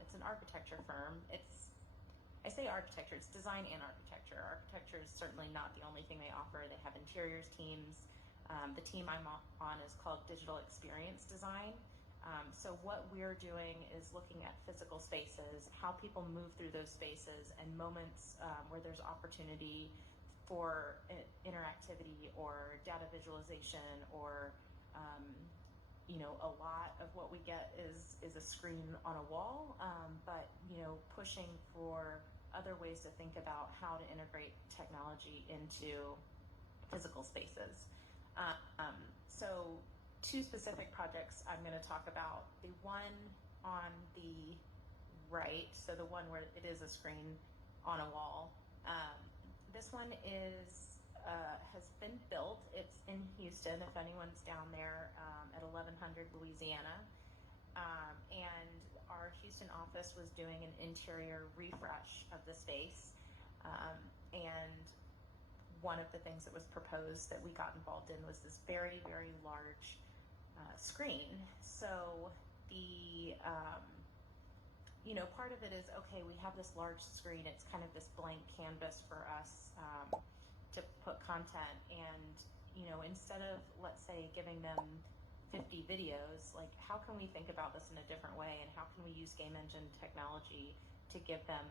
It's an architecture firm. I say architecture, it's design and architecture. Architecture is certainly not the only thing they offer. They have interiors teams. The team I'm on is called Digital Experience Design. So what we're doing is looking at physical spaces, how people move through those spaces, and moments where there's opportunity for interactivity or data visualization, or a lot of what we get is a screen on a wall, but pushing for other ways to think about how to integrate technology into physical spaces. So 2 specific projects I'm going to talk about. The one on the right, so the one where it is a screen on a wall. This one has been built. It's in Houston, if anyone's down there, at 1100 Louisiana. And our Houston office was doing an interior refresh of the space. And one of the things that was proposed that we got involved in was this very, very large screen. So the part of it is, okay, we have this large screen. It's kind of this blank canvas for us to put content. And instead of, let's say, giving them 50 videos, like, how can we think about this in a different way, and how can we use game engine technology to give them,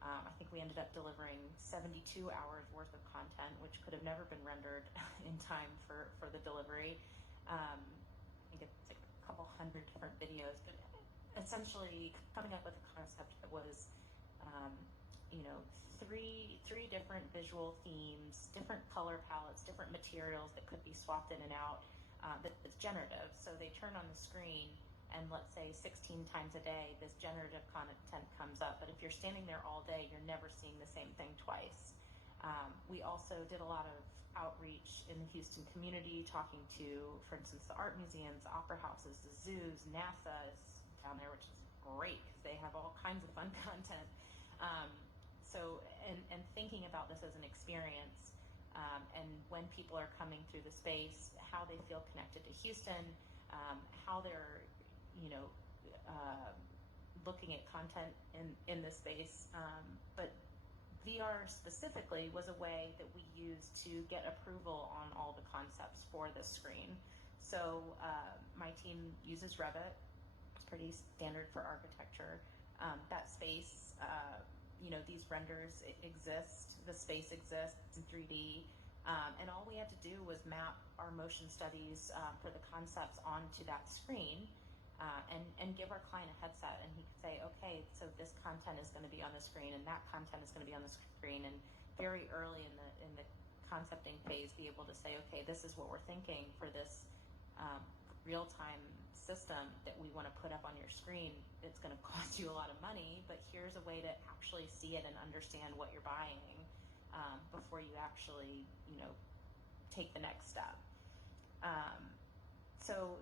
I think we ended up delivering 72 hours worth of content, which could have never been rendered in time for the delivery. I think it's like a couple hundred different videos, but essentially coming up with a concept that was, three different visual themes, different color palettes, different materials that could be swapped in and out. That's generative, so they turn on the screen, and let's say 16 times a day, this generative content comes up. But if you're standing there all day, you're never seeing the same thing twice. We also did a lot of outreach in the Houston community, talking to, for instance, the art museums, the opera houses, the zoos. NASA is down there, which is great because they have all kinds of fun content. And thinking about this as an experience, and when people are coming through the space, how they feel connected to Houston, how they're, looking at content in this space. But VR specifically was a way that we used to get approval on all the concepts for this screen. So my team uses Revit. It's pretty standard for architecture. That space, these renders exist, the space exists in 3D, and all we had to do was map our motion studies for the concepts onto that screen, and give our client a headset, and he could say, okay, so this content is going to be on the screen, and that content is going to be on the screen, and very early in the concepting phase, be able to say, okay, this is what we're thinking for this real-time system that we want to put up on your screen. It's going to cost you a lot of money, but here's a way to actually see it and understand what you're buying before you actually, take the next step. So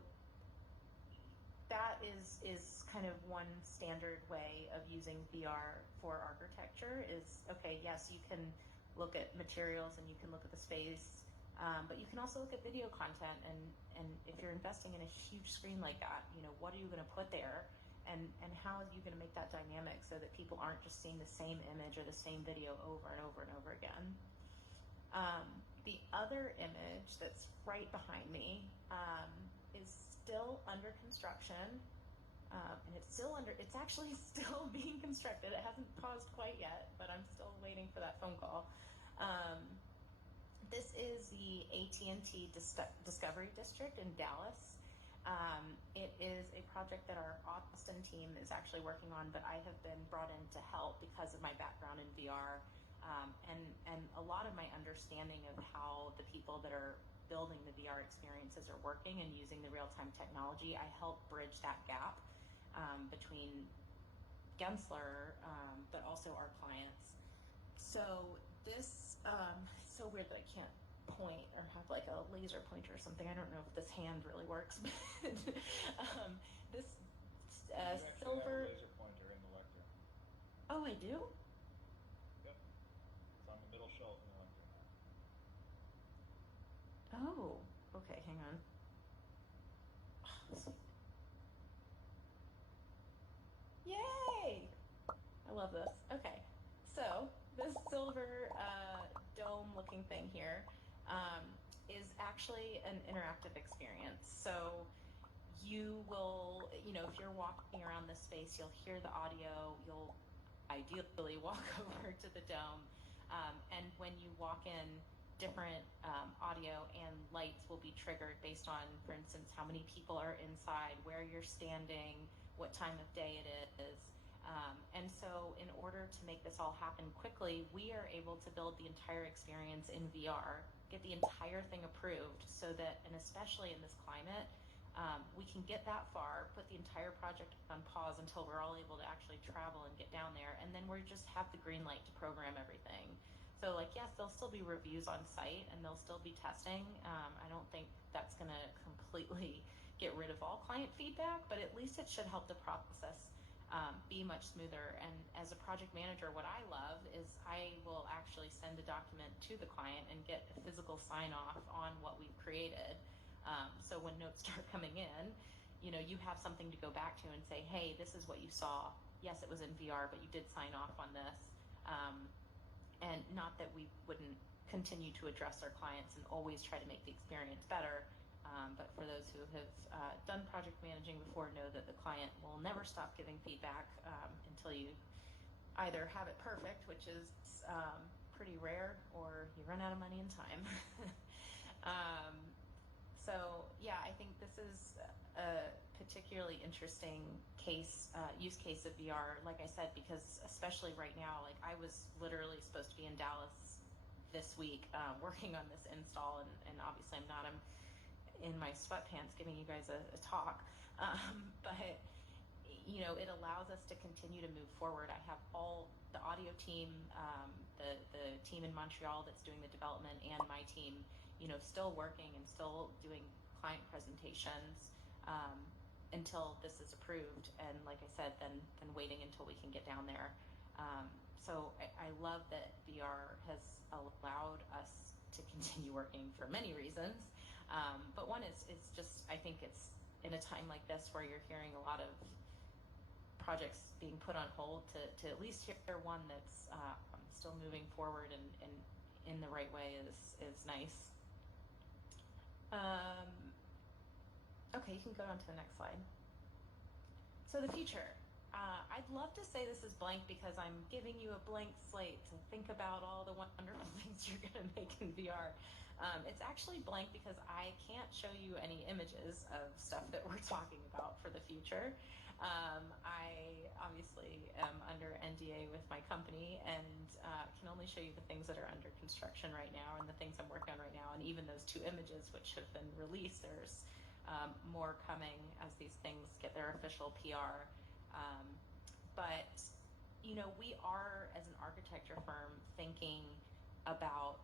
that is kind of one standard way of using VR for architecture is, okay, yes, you can look at materials and you can look at the space, but you can also look at video content, and if you're investing in a huge screen like that, what are you going to put there, and how are you going to make that dynamic so that people aren't just seeing the same image or the same video over and over and over again. The other image that's right behind me is still under construction, and it's actually still being constructed. It hasn't paused quite yet, but I'm still waiting for that phone call. This is the AT&T Discovery District in Dallas. It is a project that our Austin team is actually working on, but I have been brought in to help because of my background in VR, and a lot of my understanding of how the people that are building the VR experiences are working and using the real-time technology. I help bridge that gap between Gensler, but also our clients. So this, it's so weird that I can't point or have like a laser pointer or something. I don't know if this hand really works, but this silver. Have a laser pointer in the lectern. Oh, I do? Yep. It's on the middle shelf in the lectern. Okay, hang on. Yay! I love this. Okay, so this silver dome-looking thing here is actually an interactive experience. So you will, if you're walking around this space, you'll hear the audio. You'll ideally walk over to the dome, and when you walk in, different audio and lights will be triggered based on, for instance, how many people are inside, where you're standing, what time of day it is. And so in order to make this all happen quickly, we are able to build the entire experience in VR, get the entire thing approved so that, and especially in this climate, we can get that far, put the entire project on pause until we're all able to actually travel and get down there, and then we just have the green light to program everything. So yes, there'll still be reviews on site and there'll still be testing. I don't think that's going to completely get rid of all client feedback, but at least it should help the process be much smoother. And as a project manager, what I love is I will actually send a document to the client and get a physical sign off on what we've created. So when notes start coming in, you have something to go back to and say, hey, this is what you saw. Yes, it was in VR, but you did sign off on this. And not that we wouldn't continue to address our clients and always try to make the experience better, but for those who have done project managing before know that the client will never stop giving feedback until you either have it perfect, which is pretty rare, or you run out of money and time. So yeah, I think this is a particularly interesting use case of VR, like I said, because especially right now, I was literally supposed to be in Dallas this week working on this install, and obviously I'm not. I'm in my sweatpants giving you guys a talk, but it allows us to continue to move forward. I have all the audio team, the team in Montreal that's doing the development, and my team, still working and still doing client presentations until this is approved. And like I said, then waiting until we can get down there. So I love that VR has allowed us to continue working for many reasons. But one is just, I think it's in a time like this where you're hearing a lot of projects being put on hold to at least hear one that's still moving forward and in the right way is nice. Okay, you can go on to the next slide. So the future. I'd love to say this is blank because I'm giving you a blank slate to think about all the wonderful things you're going to make in VR. It's actually blank because I can't show you any images of stuff that we're talking about for the future. I obviously am under NDA with my company and can only show you the things that are under construction right now and the things I'm working on right now. And even those 2 images which have been released, there's more coming as these things get their official PR. But we are, as an architecture firm, thinking about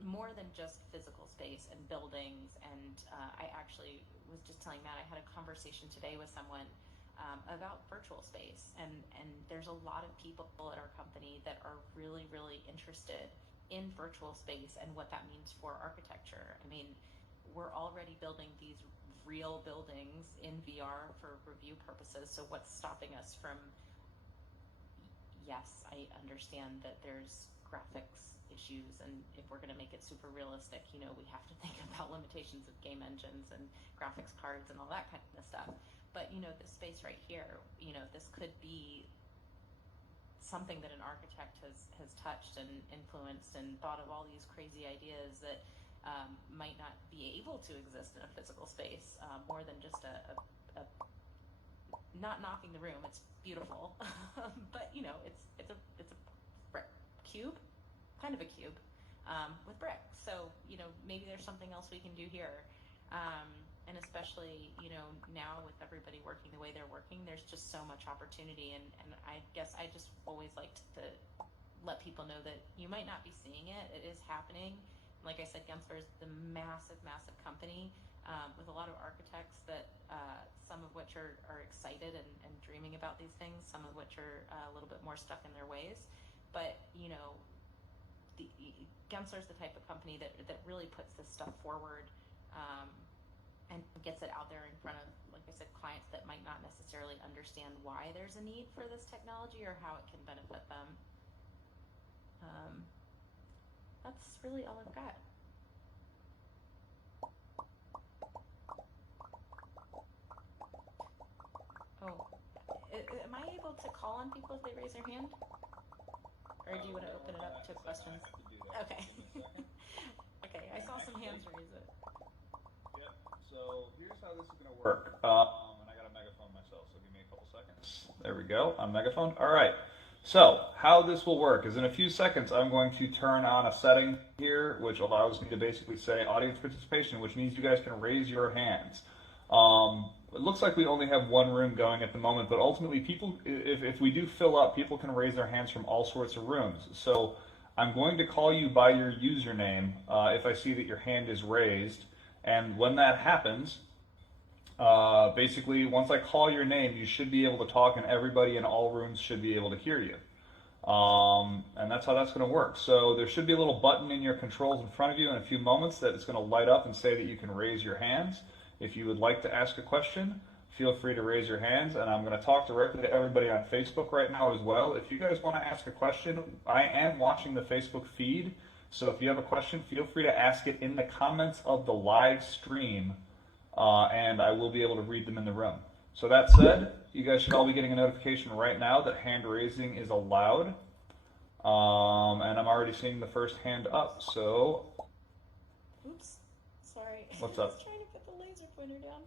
more than just physical space and buildings. And I actually was just telling Matt, I had a conversation today with someone about virtual space, and there's a lot of people at our company that are really, really interested in virtual space and what that means for architecture. I mean, we're already building these real buildings in VR for review purposes, so what's stopping us from, yes, I understand that there's graphics issues, and if we're going to make it super realistic, we have to think about limitations of game engines and graphics cards and all that kind of stuff. But this space right here, this could be something that an architect has touched and influenced and thought of all these crazy ideas that might not be able to exist in a physical space, more than just a not knocking the room. It's beautiful, but it's a brick cube, kind of a cube, with brick. So maybe there's something else we can do here. And especially, now with everybody working the way they're working, there's just so much opportunity. And I guess I just always like to let people know that you might not be seeing it. It is happening. Like I said, Gensler is the massive, massive company with a lot of architects that some of which are excited and dreaming about these things, some of which are a little bit more stuck in their ways. But, Gensler is the type of company that really puts this stuff forward and gets it out there in front of, like I said, clients that might not necessarily understand why there's a need for this technology or how it can benefit them. That's really all I've got. Oh, am I able to call on people if they raise their hand? Or do you want to open it up to questions? Okay. Okay, I saw some hands raise it. Yep, so here's how this is going to work. And I got a megaphone myself, so give me a couple seconds. There we go, on megaphone. All right. So how this will work is in a few seconds I'm going to turn on a setting here which allows me to basically say audience participation, which means you guys can raise your hands. It looks like we only have one room going at the moment, but ultimately people, if we do fill up, people can raise their hands from all sorts of rooms. So I'm going to call you by your username if I see that your hand is raised, and when that happens, basically, once I call your name, you should be able to talk, and everybody in all rooms should be able to hear you. And that's how that's going to work. So there should be a little button in your controls in front of you in a few moments that it's going to light up and say that you can raise your hands. If you would like to ask a question, feel free to raise your hands, and I'm going to talk directly to everybody on Facebook right now as well. If you guys want to ask a question, I am watching the Facebook feed, so if you have a question, feel free to ask it in the comments of the live stream. And I will be able to read them in the room. So that said, you guys should all be getting a notification right now that hand raising is allowed. And I'm already seeing the first hand up, so... Oops, sorry. What's I up? was trying to put the laser pointer down.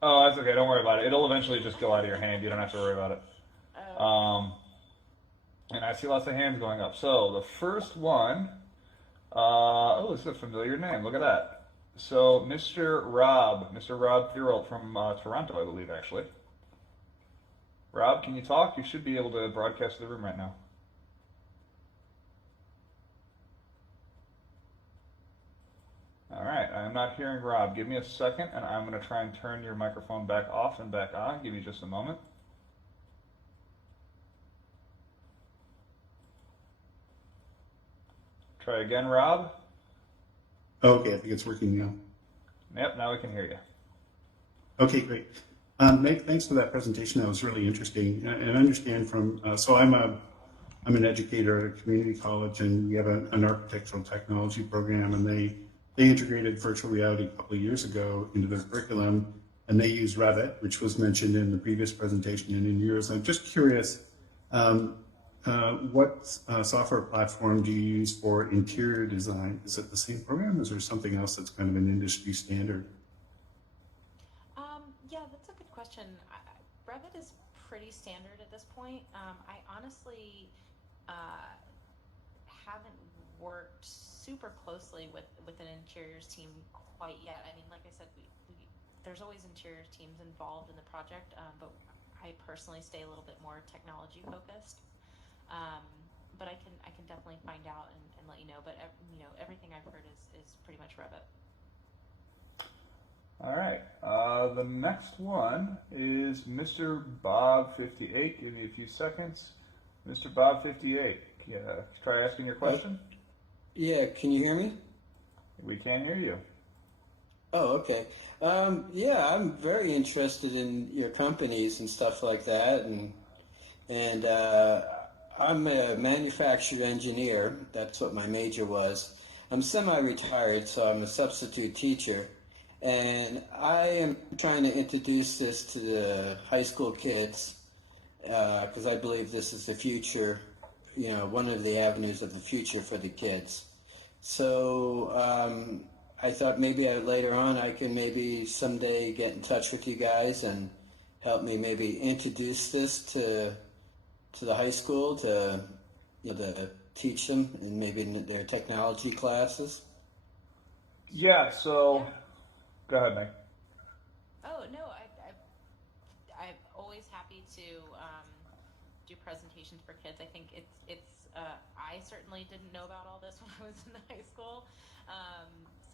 Oh, that's okay, don't worry about it. It'll eventually just go out of your hand, you don't have to worry about it. And I see lots of hands going up. So the first one, oh, this is a familiar name, look at that. So, Mr. Rob Thurl from Toronto, I believe, actually. Rob, can you talk? You should be able to broadcast to the room right now. All right, I'm not hearing Rob. Give me a second, and I'm going to try and turn your microphone back off and back on. Give me just a moment. Try again, Rob. Okay, I think it's working now. Yep, now we can hear you. Okay, great. Nate, thanks for that presentation. That was really interesting. And I understand from, so I'm an educator at a community college, and we have an architectural technology program, and they integrated virtual reality a couple of years ago into their curriculum, and they use Revit, which was mentioned in the previous presentation and in yours. I'm just curious, what software platform do you use for interior design? Is it the same program, or is there something else that's kind of an industry standard? Yeah, that's a good question. Revit is pretty standard at this point. I honestly haven't worked super closely with an interiors team quite yet. I mean, like I said, there's always interiors teams involved in the project, but I personally stay a little bit more technology focused. But I can definitely find out and let you know. But you know, everything I've heard is pretty much Revit. All right. The next one is Mr. Bob 58. Give me a few seconds. Mr. Bob 58. Yeah, try asking your question. Yeah, can you hear me? We can hear you. Oh, okay. Yeah, I'm very interested in your companies and stuff like that, and I'm a manufacturer engineer. That's what my major was. I'm semi-retired, so I'm a substitute teacher, and I am trying to introduce this to the high school kids because I believe this is the future, you know, one of the avenues of the future for the kids. So I thought maybe later on I can maybe someday get in touch with you guys and help me maybe introduce this to the high school to, you know, to teach them and maybe in their technology classes. Yeah, so go ahead, Meg. Oh no, I'm always happy to do presentations for kids. I think it's I certainly didn't know about all this when I was in high school,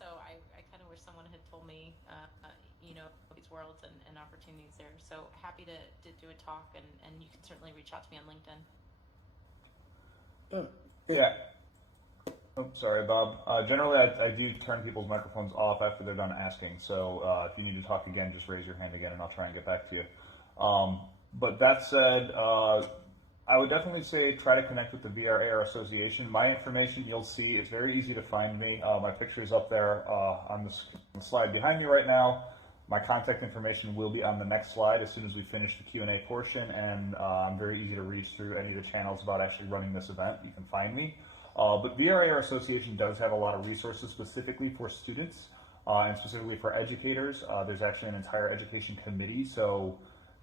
so I kind of wish someone had told me, you know, these worlds and opportunities there. So happy to do a talk, and you can certainly reach out to me on LinkedIn. Oh, yeah. Oh, sorry, Bob. Generally, I do turn people's microphones off after they're done asking. So if you need to talk again, just raise your hand again, and I'll try and get back to you. But that said, I would definitely say try to connect with the VR AR Association. My information, you'll see, it's very easy to find me. My picture is up there on the slide behind me right now. My contact information will be on the next slide as soon as we finish the Q&A portion, and I'm very easy to reach through any of the channels about actually running this event. You can find me. But VR AR Association does have a lot of resources specifically for students and specifically for educators. There's actually an entire education committee, so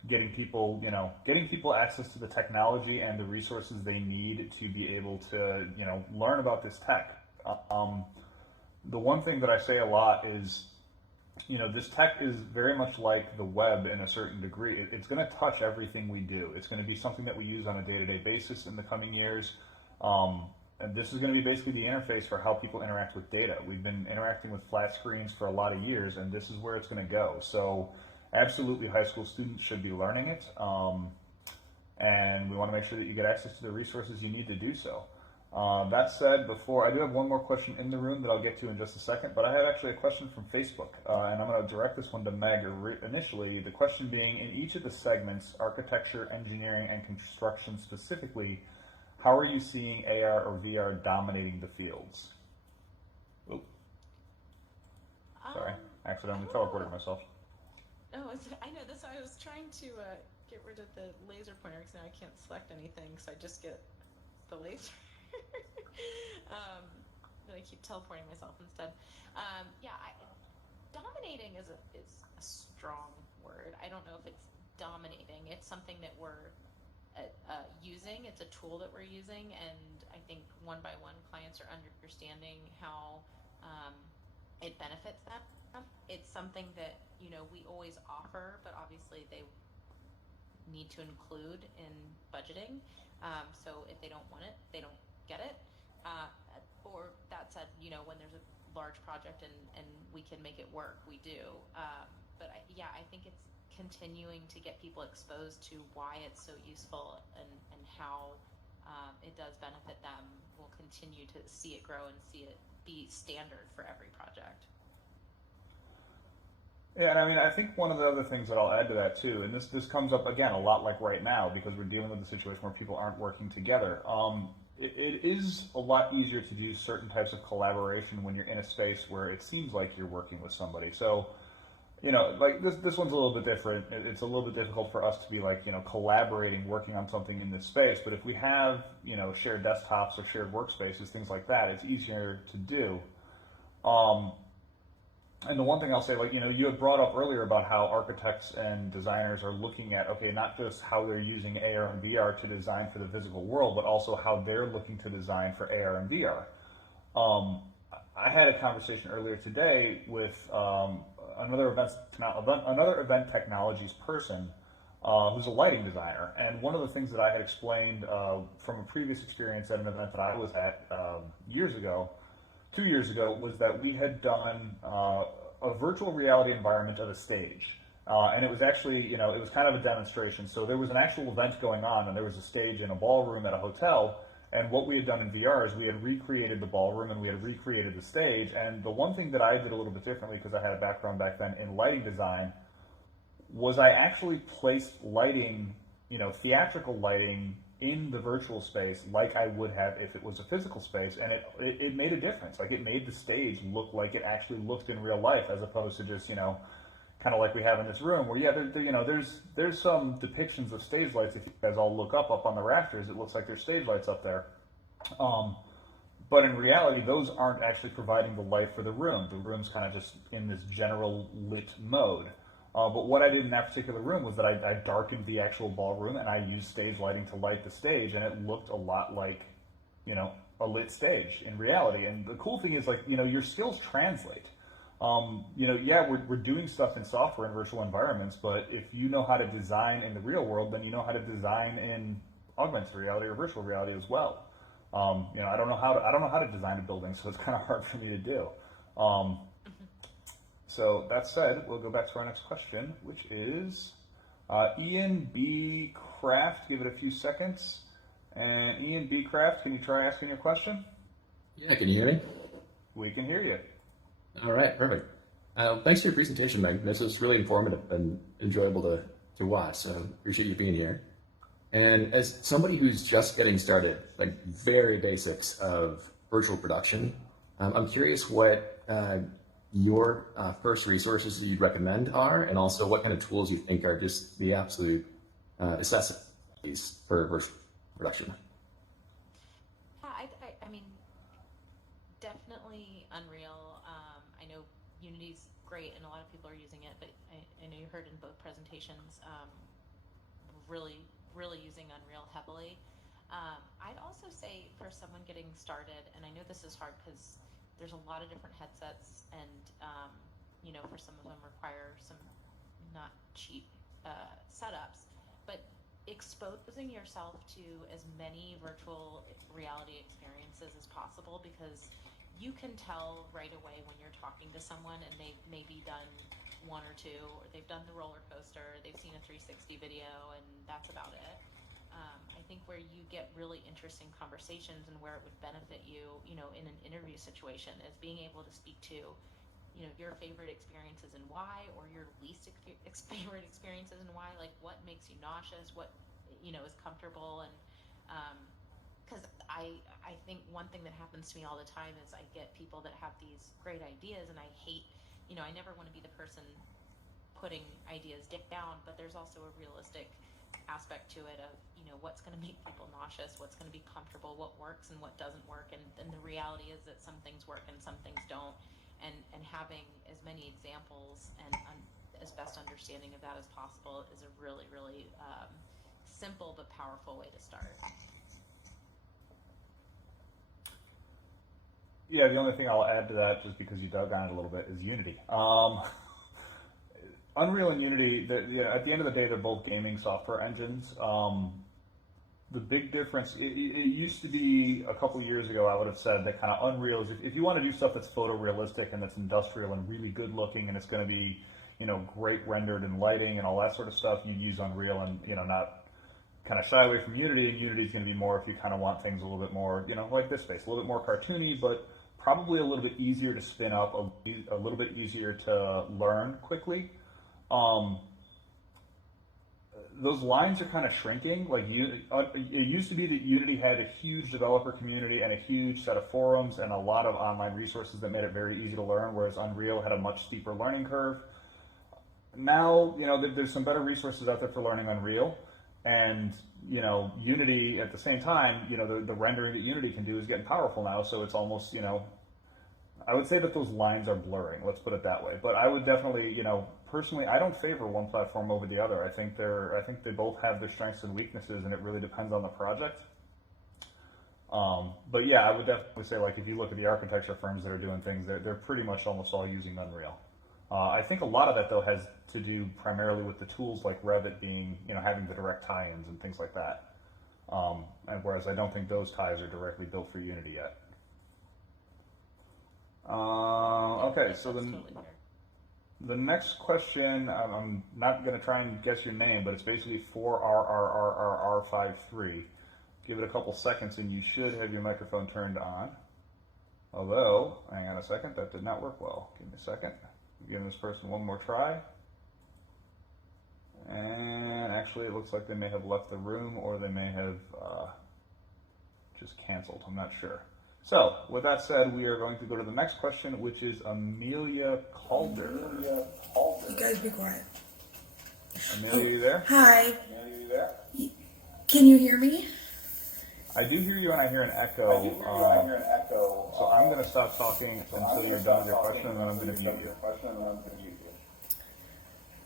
getting people access to the technology and the resources they need to be able to, learn about this tech. The one thing that I say a lot is, this tech is very much like the web in a certain degree. It's going to touch everything we do. It's going to be something that we use on a day-to-day basis in the coming years. And this is going to be basically the interface for how people interact with data. We've been interacting with flat screens for a lot of years, and this is where it's going to go. So absolutely, high school students should be learning it. And we want to make sure that you get access to the resources you need to do so. That said, I do have one more question in the room that I'll get to in just a second, but I have actually a question from Facebook, and I'm going to direct this one to Meg initially. The question being, in each of the segments, architecture, engineering, and construction specifically, how are you seeing AR or VR dominating the fields? Oh, sorry, accidentally teleported myself. No, I know this. I was trying to get rid of the laser pointer because now I can't select anything, so I just get the laser. I keep teleporting myself instead. Dominating is a strong word. I don't know if it's dominating. It's something that we're using. It's a tool that we're using, and I think one by one clients are understanding how it benefits them. It's something that we always offer, but obviously they need to include in budgeting. So if they don't want it, they don't get it. Or that said, when there's a large project and we can make it work, we do. But I think it's continuing to get people exposed to why it's so useful and how it does benefit them. We'll continue to see it grow and see it be standard for every project. Yeah, and I mean, I think one of the other things that I'll add to that too, and this comes up again a lot like right now because we're dealing with a situation where people aren't working together. It is a lot easier to do certain types of collaboration when you're in a space where it seems like you're working with somebody. So, like this one's a little bit different. It's a little bit difficult for us to be like, collaborating, working on something in this space. But if we have, shared desktops or shared workspaces, things like that, it's easier to do. And the one thing I'll say, you had brought up earlier about how architects and designers are looking at, not just how they're using AR and VR to design for the physical world, but also how they're looking to design for AR and VR. I had a conversation earlier today with another event technologies person who's a lighting designer. And one of the things that I had explained from a previous experience at an event that I was at 2 years ago, was that we had done a virtual reality environment of a stage. And it was actually, it was kind of a demonstration. So there was an actual event going on, and there was a stage in a ballroom at a hotel. And what we had done in VR is we had recreated the ballroom and we had recreated the stage. And the one thing that I did a little bit differently, because I had a background back then in lighting design, was I actually placed lighting, theatrical lighting in the virtual space like I would have if it was a physical space, and it made a difference. Like, it made the stage look like it actually looked in real life, as opposed to just, kind of like we have in this room, where there's some depictions of stage lights. If you guys all look up on the rafters, it looks like there's stage lights up there. But in reality, those aren't actually providing the light for the room. The room's kind of just in this general lit mode. But what I did in that particular room was that I darkened the actual ballroom and I used stage lighting to light the stage, and it looked a lot like, a lit stage in reality. And the cool thing is, your skills translate. We're doing stuff in software and virtual environments, but if you know how to design in the real world, then you know how to design in augmented reality or virtual reality as well. I don't know how to design a building, so it's kind of hard for me to do. So that said, we'll go back to our next question, which is Ian B. Craft. Give it a few seconds. And Ian B. Craft, can you try asking your question? Yeah, can you hear me? We can hear you. All right, perfect. Thanks for your presentation, Meg. This was really informative and enjoyable to watch, so appreciate you being here. And as somebody who's just getting started, like very basics of virtual production, I'm curious what your first resources that you'd recommend are, and also what kind of tools you think are just the absolute necessities for virtual production. I mean, definitely Unreal. I know Unity's great and a lot of people are using it, but I know you heard in both presentations, really using Unreal heavily. I'd also say for someone getting started, and I know this is hard because there's a lot of different headsets, and for some of them require some not cheap setups, but exposing yourself to as many virtual reality experiences as possible, because you can tell right away when you're talking to someone and they've maybe done one or two, or they've done the roller coaster, they've seen a 360 video, and that's about it. I think where you get really interesting conversations and where it would benefit you, in an interview situation, is being able to speak to, your favorite experiences and why, or your least favorite experiences and why. Like, what makes you nauseous, what is comfortable, and because I think one thing that happens to me all the time is I get people that have these great ideas, and I hate, I never want to be the person putting ideas down, but there's also a realistic aspect to it of, what's going to make people nauseous, what's going to be comfortable, what works and what doesn't work, and the reality is that some things work and some things don't, and having as many examples and as best understanding of that as possible is a really simple but powerful way to start. Yeah, the only thing I'll add to that, just because you dug on it a little bit, is Unity. Unreal and Unity, at the end of the day, they're both gaming software engines. The big difference, it used to be a couple years ago, I would have said that kind of Unreal is, if you want to do stuff that's photorealistic and that's industrial and really good looking, and it's going to be, great rendered and lighting and all that sort of stuff, you use Unreal, and, not kind of shy away from Unity. And Unity is going to be more if you kind of want things a little bit more, like this space, a little bit more cartoony, but probably a little bit easier to spin up, a little bit easier to learn quickly. Those lines are kind of shrinking. Like it used to be that Unity had a huge developer community and a huge set of forums and a lot of online resources that made it very easy to learn, whereas Unreal had a much steeper learning curve. Now, there's some better resources out there for learning Unreal, and Unity at the same time, the rendering that Unity can do is getting powerful now, so it's almost, I would say that those lines are blurring, let's put it that way. But I would definitely, personally, I don't favor one platform over the other. I think they both have their strengths and weaknesses, and it really depends on the project. But yeah, I would definitely say, like, if you look at the architecture firms that are doing things, they're pretty much almost all using Unreal. I think a lot of that, though, has to do primarily with the tools like Revit being, having the direct tie-ins and things like that. And whereas I don't think those ties are directly built for Unity yet. Okay, so the next question, I'm not going to try and guess your name, but it's basically 4RRRRR53. Give it a couple seconds and you should have your microphone turned on. Although, hang on a second, that did not work well. Give me a second. Giving this person one more try. And actually, it looks like they may have left the room, or they may have just canceled. I'm not sure. So, with that said, we are going to go to the next question, which is Amelia Calder. You guys be quiet. Amelia, you there? Hi. Amelia, you there? Can you hear me? I do hear you, and I hear an echo. So I'm going to stop talking until you're done with your question, and then I'm going to mute you.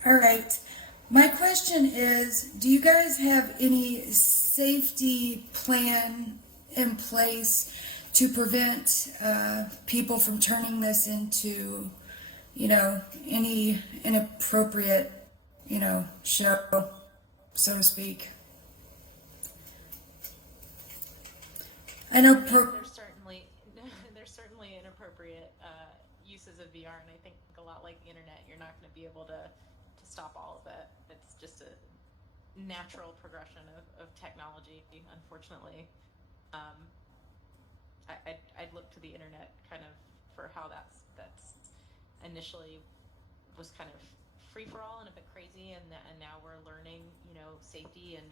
All right. My question is, do you guys have any safety plan in place to prevent people from turning this into, any inappropriate, show, so to speak? I know there's certainly inappropriate uses of VR, and I think a lot like the internet, you're not going to be able to stop all of it. It's just a natural progression of technology, unfortunately. I'd look to the internet kind of for how that's initially was kind of free for all and a bit crazy, and now we're learning, safety and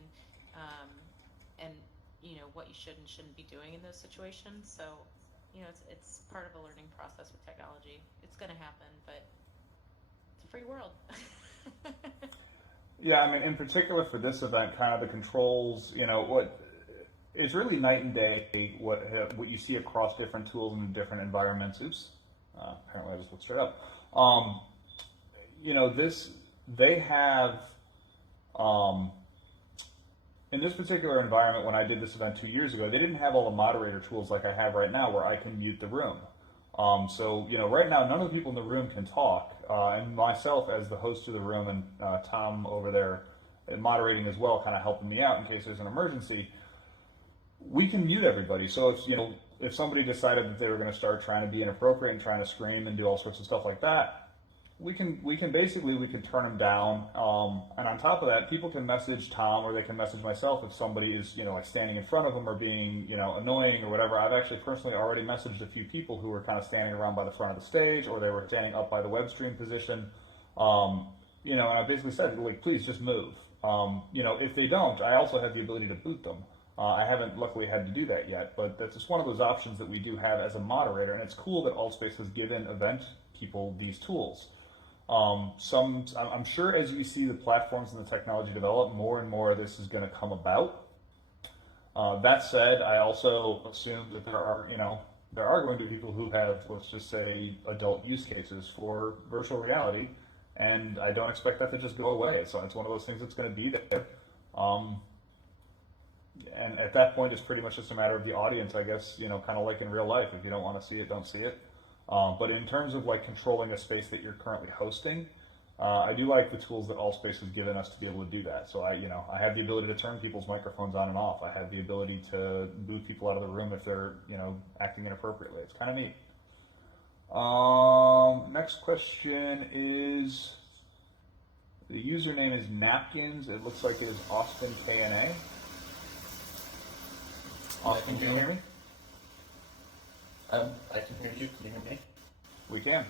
what you should and shouldn't be doing in those situations. So, it's part of a learning process with technology. It's going to happen, but it's a free world. Yeah, I mean, in particular for this event, kind of the controls, what it's really night and day what you see across different tools and different environments. Oops, apparently I just looked straight up. They have, in this particular environment, when I did this event 2 years ago, they didn't have all the moderator tools like I have right now where I can mute the room. So, right now, none of the people in the room can talk, and myself as the host of the room and Tom over there moderating as well, kind of helping me out in case there's an emergency, we can mute everybody. So if somebody decided that they were going to start trying to be inappropriate and trying to scream and do all sorts of stuff like that, we can turn them down. And on top of that, people can message Tom or they can message myself if somebody is, like standing in front of them or being, annoying or whatever. I've actually personally already messaged a few people who were kind of standing around by the front of the stage, or they were standing up by the web stream position. And I basically said, please just move. If they don't, I also have the ability to boot them. I haven't luckily had to do that yet, but that's just one of those options that we do have as a moderator, and it's cool that AltSpace has given event people these tools. I'm sure as you see the platforms and the technology develop, more and more of this is going to come about. That said, I also assume that there are going to be people who have, let's just say, adult use cases for virtual reality, and I don't expect that to just go away. So it's one of those things that's going to be there. And at that point, it's pretty much just a matter of the audience, I guess, kind of like in real life. If you don't want to see it, don't see it. But in terms of controlling a space that you're currently hosting, I do like the tools that AltSpace has given us to be able to do that. So I have the ability to turn people's microphones on and off. I have the ability to boot people out of the room if they're, acting inappropriately. It's kind of neat. Next question is, the username is Napkins. It looks like it is Austin KNA. Austin, can you hear me? I can hear you. Can you hear me? We can.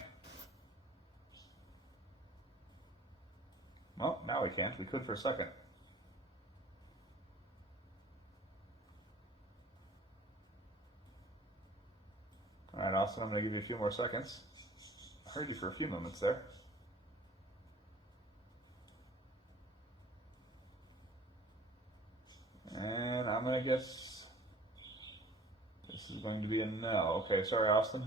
Well, now we can't. We could for a second. All right, Austin, I'm going to give you a few more seconds. I heard you for a few moments there. And I'm going to guess this is going to be a no. Okay, sorry, Austin.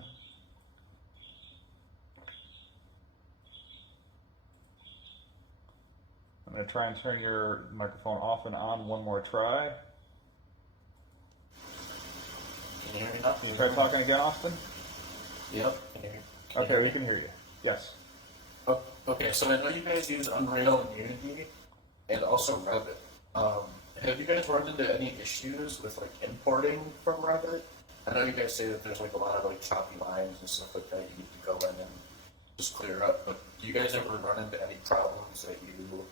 I'm going to try and turn your microphone off and on one more try. Can you hear me now? Can you try talking again, Austin? Yep. Okay, we can hear you. Yes. Oh, okay, so I know you guys use Unreal and Unity, and also Revit. Have you guys run into any issues with importing from Revit? I know you guys say that there's a lot of choppy lines and stuff like that you need to go in and just clear up, but do you guys ever run into any problems that you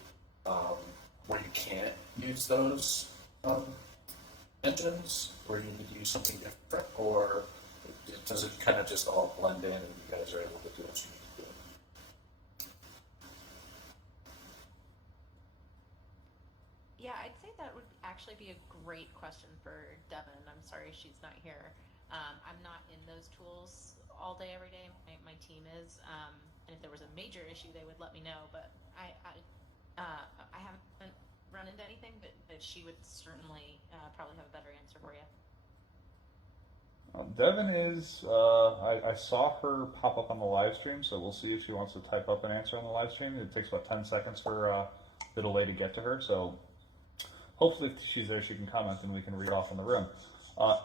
where you can't use those engines, where you need to use something different, or does it kind of just all blend in and you guys are able to do what you need to do? Yeah, I'd say that would actually be a great question for Devin. I'm sorry she's not here. I'm not in those tools all day, every day. My team is, and if there was a major issue, they would let me know. But I haven't run into anything, but she would certainly probably have a better answer for you. Devin is, I saw her pop up on the live stream, so we'll see if she wants to type up an answer on the live stream. It takes about 10 seconds for the delay to get to her, so hopefully if she's there, she can comment and we can read off in the room.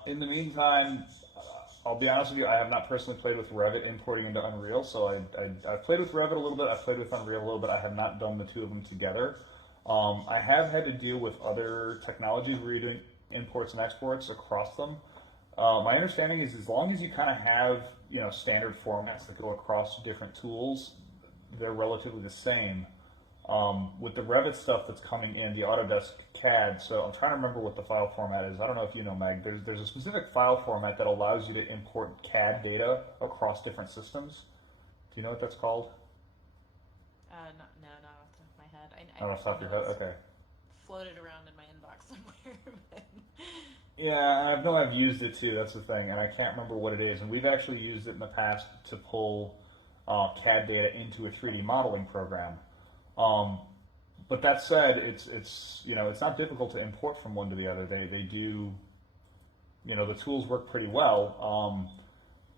In the meantime, I'll be honest with you, I have not personally played with Revit importing into Unreal, so I've played with Revit a little bit, I've played with Unreal a little bit, I have not done the two of them together. I have had to deal with other technologies where you're doing imports and exports across them. My understanding is as long as you kind of have, standard formats that go across different tools, they're relatively the same. With the Revit stuff that's coming in, the Autodesk CAD, so I'm trying to remember what the file format is. I don't know if you know, Meg. There's a specific file format that allows you to import CAD data across different systems. Do you know what that's called? No, not off the top of my head. Not off the top of your head? Okay. Floated around in my inbox somewhere. Yeah, I've used it too, that's the thing, and I can't remember what it is. And we've actually used it in the past to pull CAD data into a 3D modeling program. But that said, it's not difficult to import from one to the other. They do, the tools work pretty well.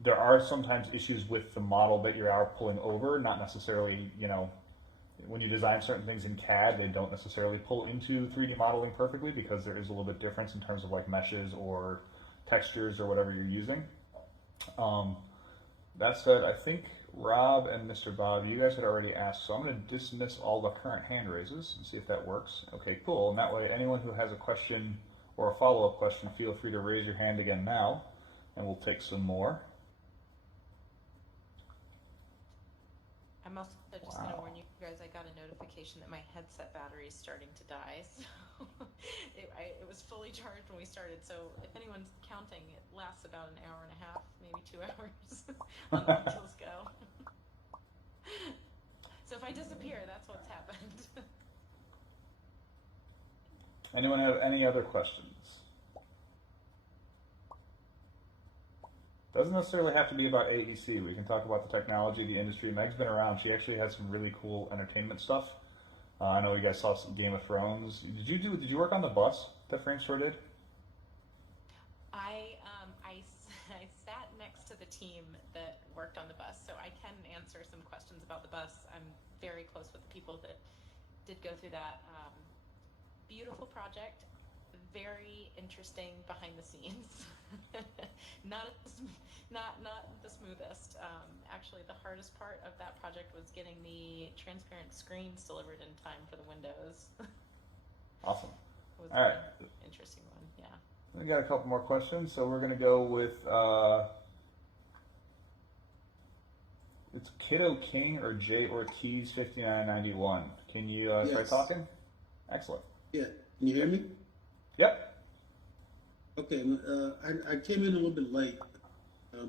There are sometimes issues with the model that you are pulling over, not necessarily, when you design certain things in CAD, they don't necessarily pull into 3D modeling perfectly because there is a little bit difference in terms of like meshes or textures or whatever you're using. That said, I think Rob and Mr. Bob, you guys had already asked, so I'm going to dismiss all the current hand raises and see if that works. Okay, cool. And that way, anyone who has a question or a follow-up question, feel free to raise your hand again now, and we'll take some more. I'm also just going to warn you guys, I got a notification that my headset battery is starting to die. So it was fully charged when we started. So if anyone's counting, it lasts about an hour and a half, maybe 2 hours until go. So if I disappear, that's what's happened. Anyone have any other questions? Doesn't necessarily have to be about AEC. We can talk about the technology, the industry. Meg's been around. She actually had some really cool entertainment stuff. I know you guys saw some Game of Thrones. Did you work on the bus that Framestore did? I sat next to the team that worked on the bus, so I can answer some questions about the bus. I'm very close with the people that did go through that. Beautiful project, very interesting behind the scenes. not the smoothest. Actually, the hardest part of that project was getting the transparent screens delivered in time for the windows. Awesome. It was all right. An interesting one, yeah. We got a couple more questions, so we're going to go with it's Kiddo King or J Ortiz 5991. Can you try talking? Excellent. Yeah. Can you hear me? Yep. Okay. I came in a little bit late.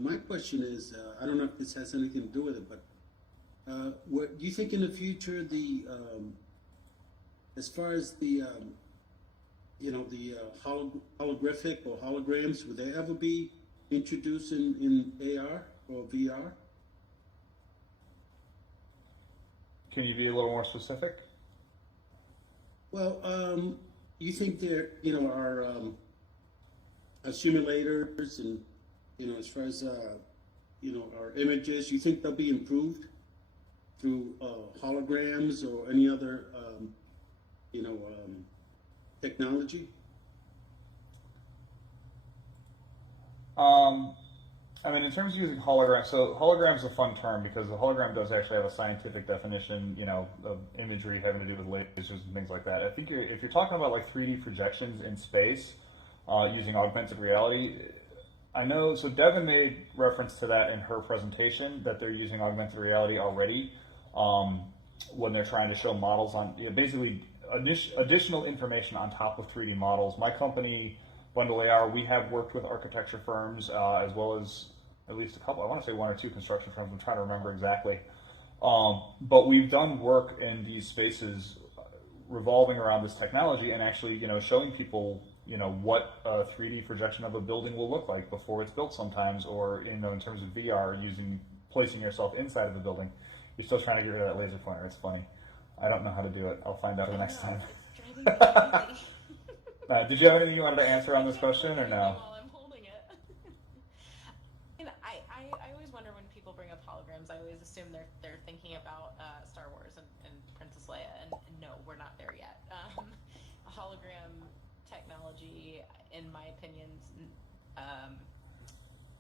My question is, I don't know if this has anything to do with it, but what do you think in the future as far as the holographic or holograms, would they ever be introduced in AR or VR? Can you be a little more specific? Well, you think there, are simulators and, as far as, our images, you think they'll be improved through holograms or any other, technology? In terms of using holograms, so hologram is a fun term because the hologram does actually have a scientific definition, of imagery having to do with lasers and things like that. I think if you're talking about like 3D projections in space using augmented reality, I know, so Devin made reference to that in her presentation, that they're using augmented reality already when they're trying to show models on, basically additional information on top of 3D models. My company, Bundle AR, we have worked with architecture firms as well as at least a couple, I want to say 1 or 2 construction firms, I'm trying to remember exactly. But we've done work in these spaces revolving around this technology and actually, showing people, what a 3D projection of a building will look like before it's built sometimes, or, in terms of VR, placing yourself inside of the building. You're still trying to get rid of that laser pointer, it's funny. I don't know how to do it. I'll find out the next time. Did you have anything you wanted to answer on this question, or no? While I'm holding it. I always wonder when people bring up holograms, I always assume they're thinking about Star Wars and Princess Leia, and no, we're not there yet. Hologram technology, in my opinion,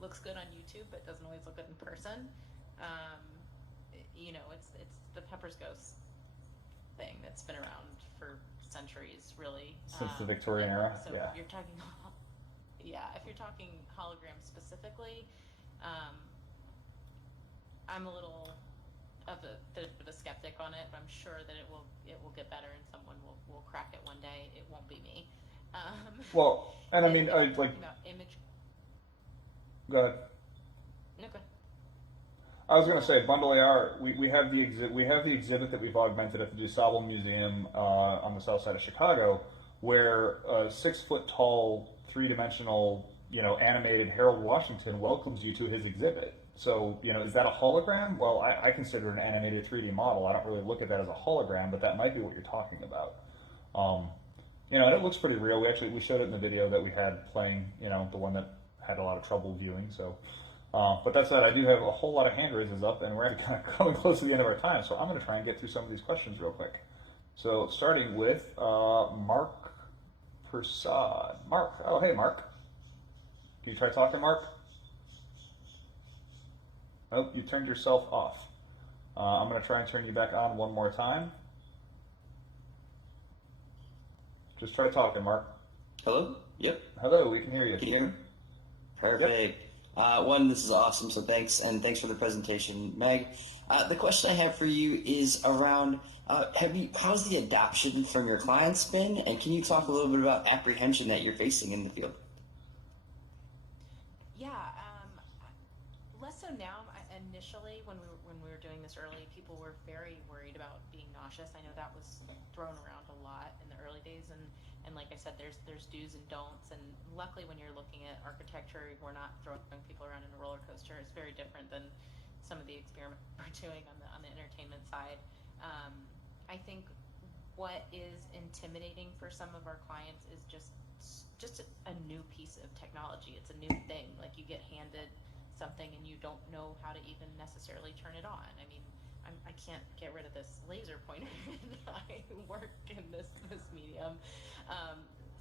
looks good on YouTube, but doesn't always look good in person. It's the Pepper's Ghost thing that's been around for centuries, really. Since the Victorian era, so yeah. You're talking, if you're talking holograms specifically, I'm a little bit of a skeptic on it, but I'm sure that it will get better and someone will crack it one day. It won't be me. Well, and I mean, like, about image. Go ahead. No, go ahead. I was going to say, Bundle AR. We have the exhibit that we've augmented at the DuSable Museum on the south side of Chicago, where a 6-foot tall, 3-dimensional, animated Harold Washington welcomes you to his exhibit. So, is that a hologram? Well, I consider it an animated 3D model. I don't really look at that as a hologram, but that might be what you're talking about. And it looks pretty real. We showed it in the video that we had playing, the one that had a lot of trouble viewing. So, but that said, I do have a whole lot of hand raises up, and we're kind of coming close to the end of our time. So I'm going to try and get through some of these questions real quick. So starting with Mark Prasad. Mark, oh hey Mark. Can you try talking, Mark? Nope, you turned yourself off. I'm going to try and turn you back on one more time. Just try talking, Mark. Hello? Yep. Hello, we can hear you. Can you hear me? Perfect. Yep. This is awesome, so thanks, and thanks for the presentation, Meg. The question I have for you is around, how's the adoption from your clients been, and can you talk a little bit about apprehension that you're facing in the field? Yeah, less so now. Initially, when we were doing this early, people were very worried about being nauseous. I know that was thrown around a lot in the early days, and like I said, there's do's and don'ts. And luckily, when you're looking at architecture, we're not throwing people around in a roller coaster. It's very different than some of the experiments we're doing on the entertainment side. I think what is intimidating for some of our clients is just a new piece of technology. It's a new thing. Like, you get handed something and you don't know how to even necessarily turn it on. I mean, I can't get rid of this laser pointer. I work in this medium.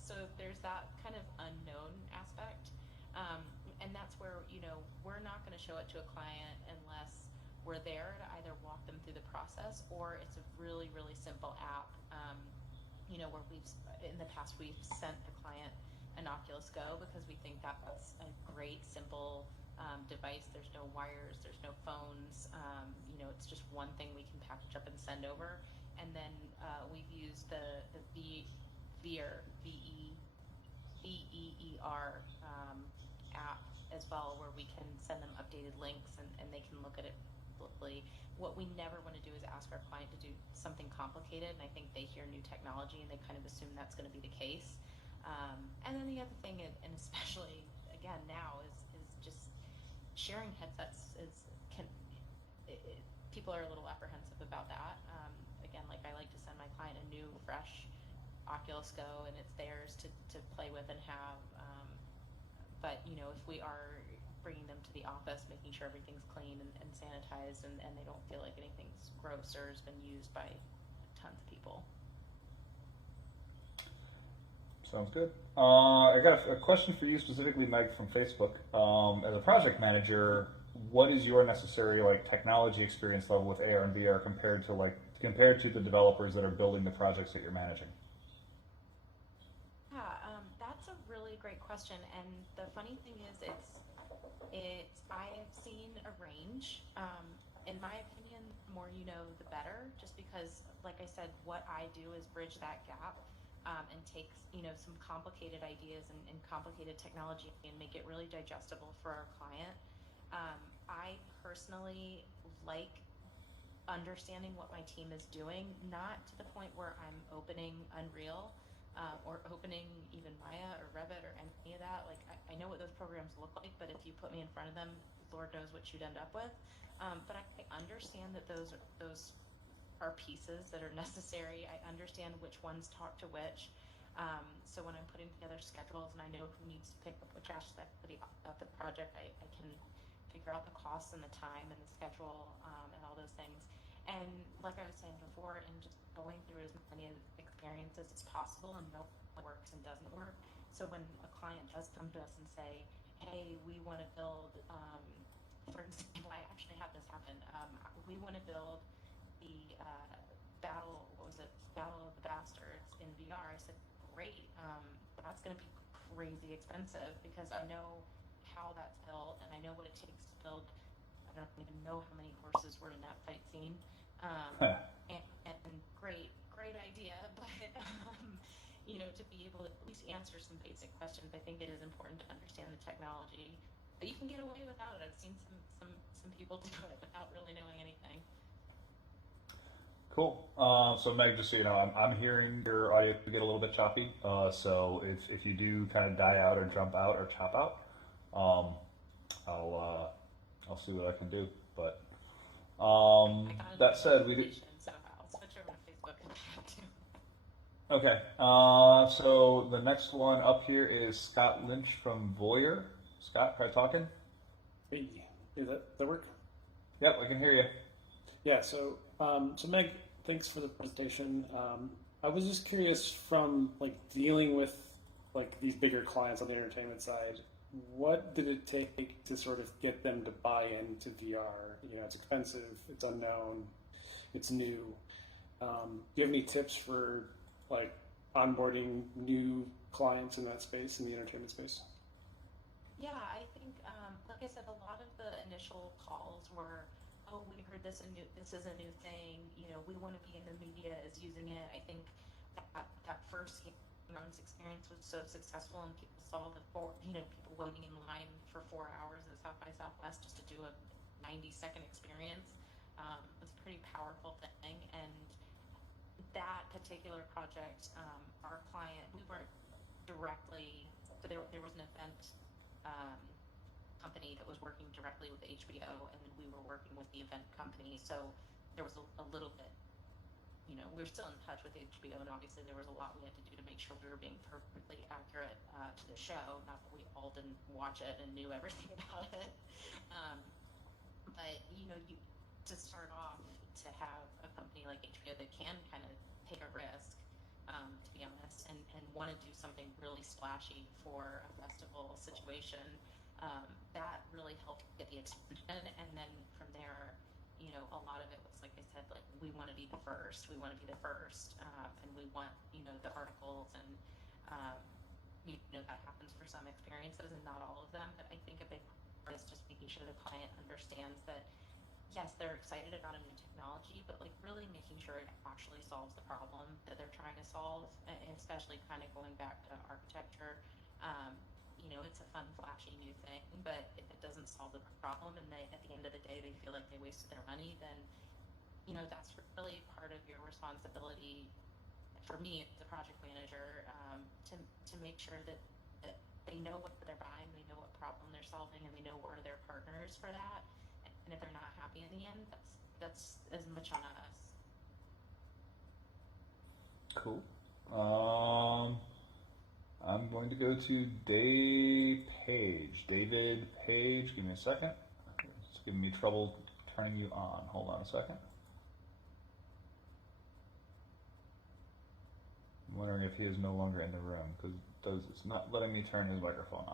So there's that kind of unknown aspect. And that's where, we're not going to show it to a client unless we're there to either walk them through the process, or it's a really, really simple app, where in the past, we've sent the client an Oculus Go because we think that's a great, simple device. There's no wires, there's no phones. It's just one thing we can package up and send over. And then we've used the VEER app as well, where we can send them updated links and they can look at it locally. What we never want to do is ask our client to do something complicated, and I think they hear new technology and they kind of assume that's going to be the case. And then the other thing, and especially again now, is just sharing headsets. People are a little apprehensive about that. Again, like, I like to send my client a new, fresh Oculus Go, and it's theirs to play with and have. But if we are bringing them to the office, making sure everything's clean and sanitized, and they don't feel like anything's gross or has been used by tons of people. Sounds good. I got a question for you specifically, Meg, from Facebook. As a project manager, what is your necessary technology experience level with AR and VR compared to the developers that are building the projects that you're managing? Yeah, that's a really great question. And the funny thing is, I have seen a range. In my opinion, the more you know, the better. Just because, like I said, what I do is bridge that gap. And take some complicated ideas and complicated technology and make it really digestible for our client. I personally like understanding what my team is doing, not to the point where I'm opening Unreal or opening even Maya or Revit or any of that. Like, I know what those programs look like, but if you put me in front of them, Lord knows what you'd end up with. But I understand that those are pieces that are necessary. I understand which ones talk to which. So when I'm putting together schedules and I know who needs to pick up which aspect of the project, I can figure out the costs and the time and the schedule and all those things. And like I was saying before, and just going through as many experiences as possible and know what works and doesn't work. So when a client does come to us and say, hey, we want to build, for example, I actually had this happen. We want to build the Battle of the Bastards in VR. I said, great, that's going to be crazy expensive because I know how that's built and I know what it takes to build I don't even know how many horses were in that fight scene. And great idea, but you know, to be able to at least answer some basic questions, I think it is important to understand the technology. But you can get away without it. I've seen some people do it without really knowing anything. Cool. So Meg, just so you know, I'm hearing your audio get a little bit choppy. So if you do kind of die out or jump out or chop out, I'll see what I can do. But that said, we do. So I'll switch over to Facebook and chat too. Okay. So the next one up here is Scott Lynch from Voyeur. Scott, try talking. Hey, is that work? Yep, I can hear you. Yeah. So Meg, thanks for the presentation. I was just curious, from like dealing with like these bigger clients on the entertainment side, what did it take to sort of get them to buy into VR? You know, it's expensive, it's unknown, it's new. Do you have any tips for like onboarding new clients in that space, in the entertainment space? Yeah, I think, like I said, a lot of the initial calls were, oh, we heard this is a new thing. You know, we want to be in the media is using it. I think that first experience was so successful, and people saw people waiting in line for 4 hours at South by Southwest just to do a 90-second experience. It's a pretty powerful thing, and that particular project, our client, we weren't directly. So there was an event company that was working directly with HBO, and we were working with the event company. So there was a little bit, you know, we were still in touch with HBO, and obviously there was a lot we had to do to make sure we were being perfectly accurate to the show. Not that we all didn't watch it and knew everything about it, but you know, to start off, to have a company like HBO that can kind of take a risk, to be honest, and want to do something really splashy for a festival situation, that really helped get the attention. And then from there, you know, a lot of it was, like I said, like, we want to be the first, and we want, you know, the articles, and you know, that happens for some experiences and not all of them. But I think a big part is just making sure the client understands that yes, they're excited about a new technology, but like really making sure it actually solves the problem that they're trying to solve, and especially kind of going back to architecture. You know, it's a fun, flashy new thing, but if it doesn't solve the problem, and at the end of the day they feel like they wasted their money, then, you know, that's really part of your responsibility, for me as a project manager, to make sure that they know what they're buying, they know what problem they're solving, and they know what are their partners for that. And if they're not happy in the end, that's as much on us. Cool. I'm going to go to David Page. Give me a second. It's giving me trouble turning you on. Hold on a second. I'm wondering if he is no longer in the room, because it's not letting me turn his microphone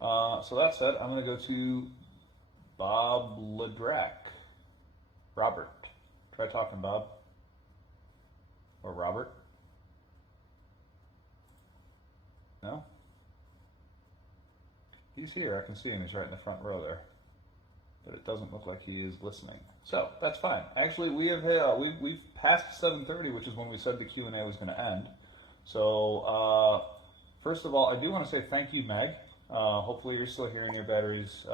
on. So that said, I'm going to go to Bob Ledrack. Robert. Try talking, Bob. Or Robert. No? He's here. I can see him. He's right in the front row there. But it doesn't look like he is listening. So, that's fine. Actually, we've passed 7:30, which is when we said the Q&A was going to end. So, first of all, I do want to say thank you, Meg. Hopefully you're still hearing your batteries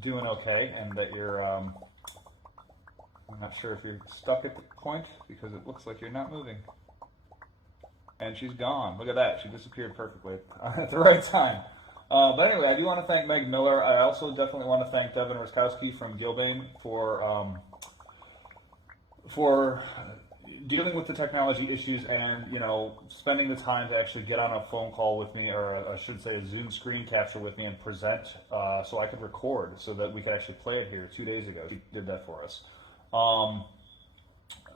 doing okay, and that you're, I'm not sure if you're stuck at the point, because it looks like you're not moving. And she's gone. Look at that. She disappeared perfectly at the right time. But anyway, I do want to thank Meg Miller. I also definitely want to thank Devin Ruskowski from Gilbane for dealing with the technology issues, and, you know, spending the time to actually get on a phone call with me, or I should say a Zoom screen capture with me, and present so I could record so that we could actually play it here 2 days ago. She did that for us.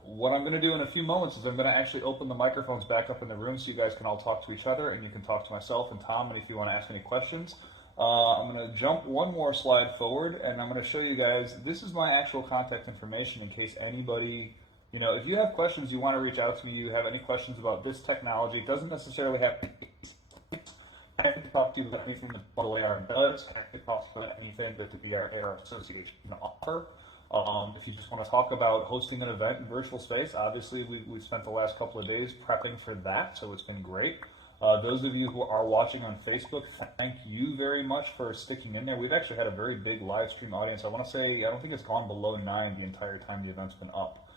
What I'm going to do in a few moments is I'm going to actually open the microphones back up in the room so you guys can all talk to each other, and you can talk to myself and Tom, and if you want to ask any questions. I'm going to jump one more slide forward, and I'm going to show you guys, this is my actual contact information in case anybody, you know, if you have questions, you want to reach out to me, you have any questions about this technology, it doesn't necessarily have happy to talk to you about anything that Bubble AR does. Happy to talk about anything that the VR AR Association can offer. If you just want to talk about hosting an event in virtual space, obviously we've spent the last couple of days prepping for that, so it's been great. Those of you who are watching on Facebook, thank you very much for sticking in there. We've actually had a very big live stream audience. I want to say, I don't think it's gone below 9 the entire time the event's been up.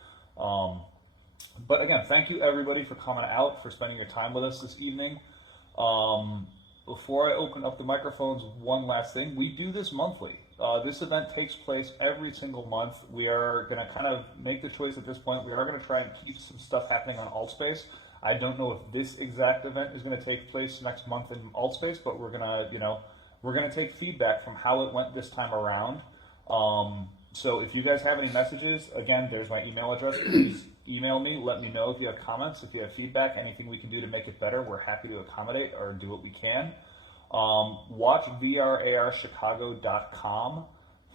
But again, thank you everybody for coming out, for spending your time with us this evening. Before I open up the microphones, one last thing. We do this monthly. This event takes place every single month. We are going to kind of make the choice at this point. We are going to try and keep some stuff happening on AltSpace. I don't know if this exact event is going to take place next month in AltSpace, but we're going to, we're going to take feedback from how it went this time around. So if you guys have any messages, again, there's my email address. Please email me. Let me know if you have comments, if you have feedback, anything we can do to make it better. We're happy to accommodate or do what we can. Watch VRARchicago.com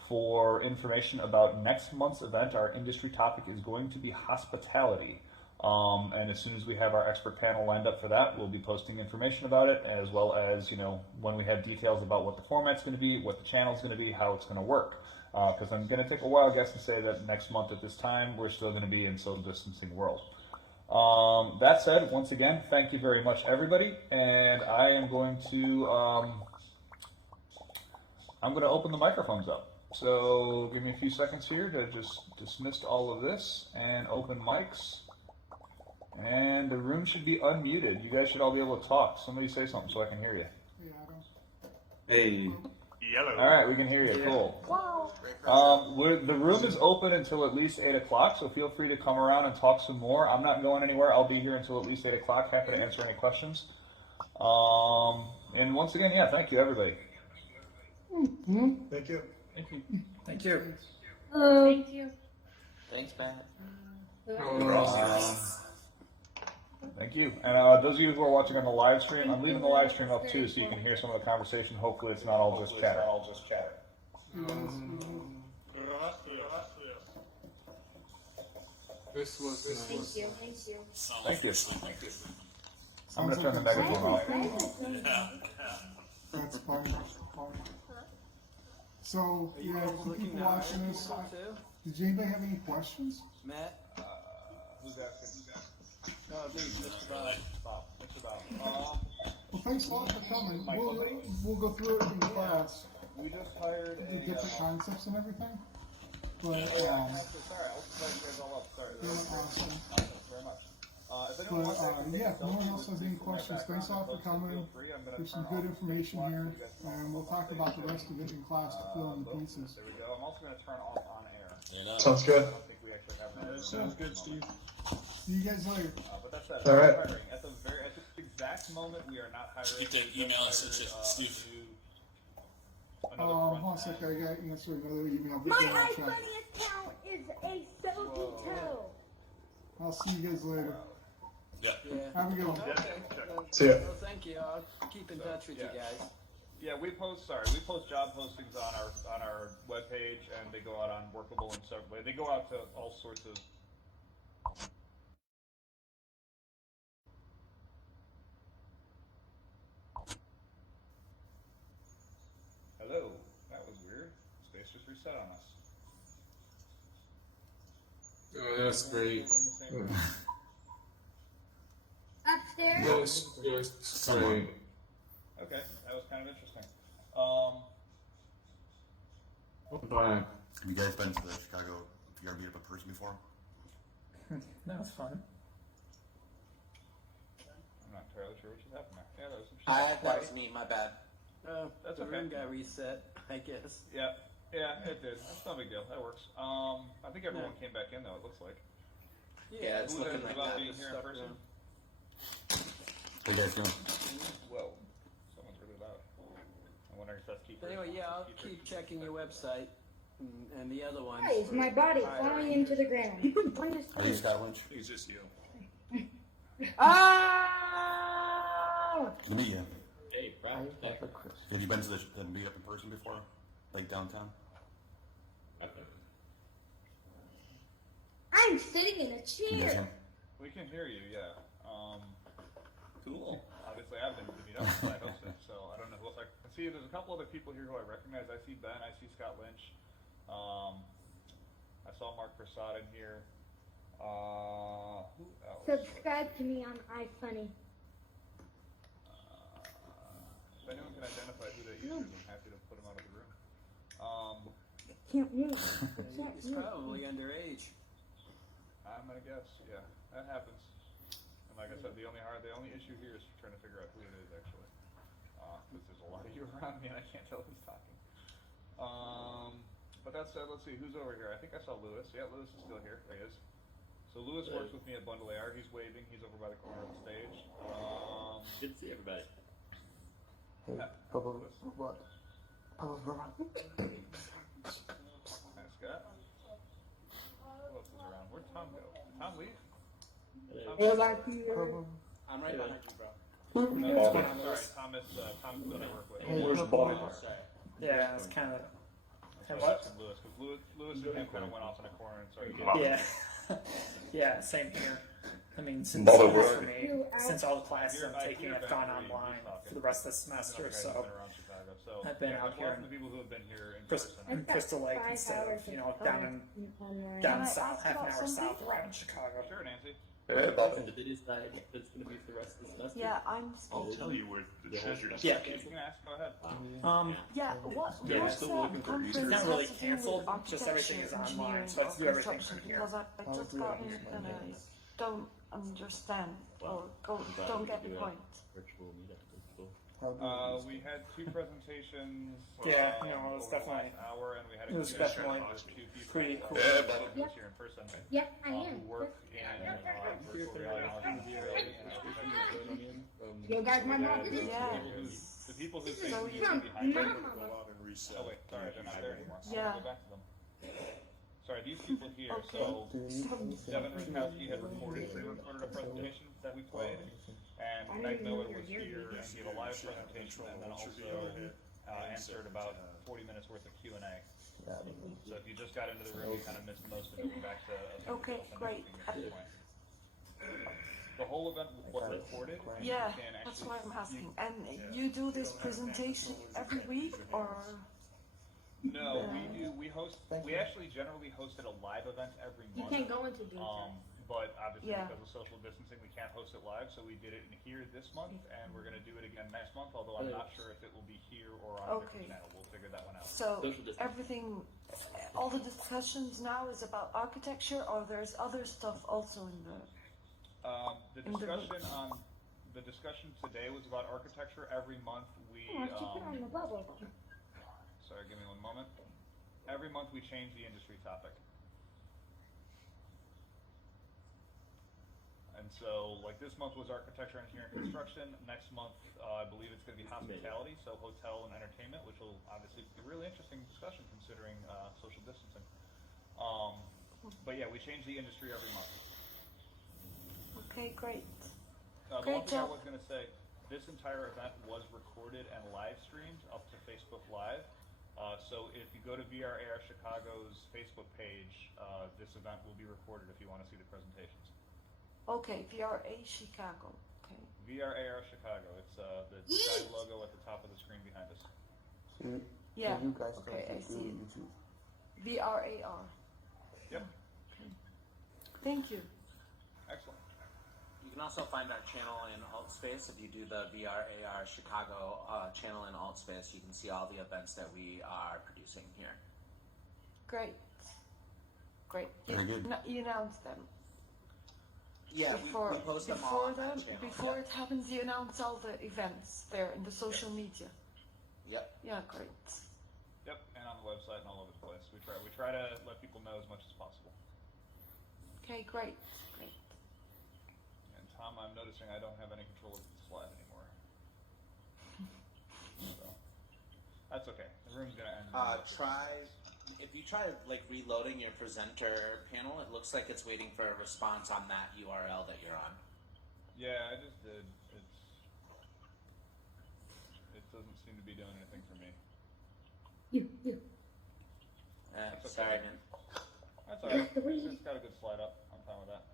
for information about next month's event. Our industry topic is going to be hospitality. And as soon as we have our expert panel lined up for that, we'll be posting information about it, as well as, when we have details about what the format's going to be, what the channel's going to be, how it's going to work. Because I'm going to take a wild guess and say that next month at this time, we're still going to be in social distancing world. That said, once again, thank you very much, everybody. And I am going to, open the microphones up. So give me a few seconds here to just dismiss all of this and open mics. And the room should be unmuted. You guys should all be able to talk. Somebody say something so I can hear you. Hey. Yellow. All right, we can hear you. Cool. The room is open until at least 8 o'clock, so feel free to come around and talk some more. I'm not going anywhere. I'll be here until at least 8 o'clock. Happy to answer any questions. And once again, yeah, thank you, everybody. Thank you. Thank you. Thank you. Thank you. Thanks, Matt. Thank you. And those of you who are watching on the live stream, I'm leaving the live stream up too, so you can hear some of the conversation. Hopefully, it's not all just chatter. This was Thank you. Thank you. I'm going to turn the megaphone off. That's funny. So, yeah, for people watching this, did anybody have any questions? Matt? Who's asking? No, just about. Well, thanks a lot for coming. We'll go through it in class. We just hired The different concepts and everything. But, sorry, I'll set you guys all up. Sorry. awesome. Thank you very much. Yeah, if no one else has any questions, thanks a lot for coming. There's some good information here, and we'll talk about the rest of it in class to fill in the pieces. There we go. I'm also going to turn off on air. Sounds good. I don't think we actually have that. Sounds good, Steve. See you guys later. But that's that. All right. At the exact moment, we are not hiring. Keep that email and such as Steve. Hold on a second, I gotta answer another email. My iFunny account is a Sophie toe. I'll see you guys later. Yeah. Have a good one. See ya. Well, thank you. I'll keep in touch with you guys. Yeah, we post job postings on our webpage, and they go out on Workable and several. They go out to all sorts of. Hello, that was weird. Space just reset on us. Oh, that's great. Upstairs? Yes, great. Okay, that was kind of interesting. Bye. Have you guys been to the Chicago VR meetup in person before? That was fun. I'm not entirely sure what just happened there. Yeah, that was some That was me, my bad. That's the okay. room got reset, I guess. Yeah, it did. That's no big deal. That works. I think everyone came back in though. It looks like. Yeah, it's Who looking knows like about that. being here in person? How you guys doing? Whoa, someone's really loud. I'm wondering if that's keepers. Anyway, yeah, I'll keep checking your website and the other ones. Why is my body falling into the ground? Are you Scott Lynch? It's just you. Ah! Good to meet you. Hey, Brad. Have you been to the meetup in person before? Like downtown? I'm sitting in a You guys chair. can? We can hear you. Yeah. Cool. obviously I've been to meet up with I host it, so I don't know who else. I see there's a couple other people here who I recognize. I see Ben, I see Scott Lynch. I saw Mark Prasad in here. Who else? Subscribe to me on iFunny. If anyone can identify who that user is, I'm happy to put them out of the room. Can't move. He's probably underage. I'm gonna guess, yeah, that happens. And like I said, the only issue here is trying to figure out who it is actually, because there's a lot of you around me and I can't tell who's talking. But that said, let's see who's over here. I think I saw Lewis. Yeah, Lewis is still here. There he is. So Lewis works with me at Bundle AR. He's waving. He's over by the corner of the stage. Good to see everybody. Hey, what? Hi, Scott. Who else is around? Where'd Tom go? Did Tom leave? I'm right behind you, bro. Sorry, Thomas who I work with. Yeah, it's kind of. Lewis, because Lewis and him kind of went off in a corner and started getting. Yeah. Yeah, same here. I mean, since for me, since all the classes I'm taking have gone online for the rest of the semester, so I've been out here in Crystal Lake instead of down south, half an hour south around Chicago. Sure, Nancy. The video side that's going to be for the rest of the semester. Yeah, I'm. I'll tell you where the treasure is. Yeah, you can ask. Go ahead. Yeah, what? Yeah, we're still looking for It's not really canceled, just everything is online, so let's do everything from here. Because I just got in and I don't understand or don't get the point. Virtual meetup. We had 2 presentations. Yeah, you know, it was over the definitely. last hour, and we had It was definitely pretty cool. Who's here in person. Yeah, I am. Who work in virtual reality and augmented reality. You guys, my mom. Yeah. The people who think So we need to be behind them. Go out and reset. Oh wait, sorry, they're not there anymore. Yeah. Go back to them. Sorry, these people here. So Devin Rutkowski had pre-recorded a presentation that we played, and Meg Miller was here and gave a live presentation, and then also answered about 40 minutes worth of Q&A. So if you just got into the room, you kind of missed most of it. We're back to Okay, great. The whole event was recorded. And Yeah, you can that's actually why I'm asking. And you do this presentation every week, or? No, we do. We actually generally host at a live event every month. You can't go into detail. But obviously Yeah. because of social distancing, we can't host it live. So we did it in here this month, and we're going to do it again next month. Although I'm not sure if it will be here or on a different channel. We'll figure that one out. So everything, all the discussions now is about architecture, or there's other stuff also in the. The discussion today was about architecture. Every month we. Oh, keep it on the bubble. Sorry, give me one moment. Every month we change the industry topic. And so, like this month was architecture, engineering, construction. Next month, I believe it's going to be hospitality, so hotel and entertainment, which will obviously be a really interesting discussion considering social distancing. But yeah, we change the industry every month. Okay, great. The Great one thing I job. was going to say, this entire event was recorded and live streamed up to Facebook Live. So if you go to VRAR Chicago's Facebook page, this event will be recorded if you want to see the presentations. Okay, VRA Chicago. Okay. VRAR Chicago. It's the sky logo at the top of the screen behind us. Yeah. Okay, I see it. VRAR. Yep. Okay. Thank you. Excellent. You can also find our channel in AltSpace. If you do the VRAR Chicago channel in AltSpace, you can see all the events that we are producing here. Great. Great. Very good. You announced them. Yeah, we post them all on that channel. Before it happens, you announce all the events there in the social media. Yep. Yeah, great. Yep, and on the website and all over the place. We try to let people know as much as possible. Okay, great. Great. And Tom, I'm noticing I don't have any control of the slide anymore. So that's okay. The room's gonna end. If you try like reloading your presenter panel, it looks like it's waiting for a response on that URL that you're on. Yeah, I just did. It doesn't seem to be doing anything for me. That's okay. Sorry, man. That's alright. It's got a good slide up. I'm fine with that.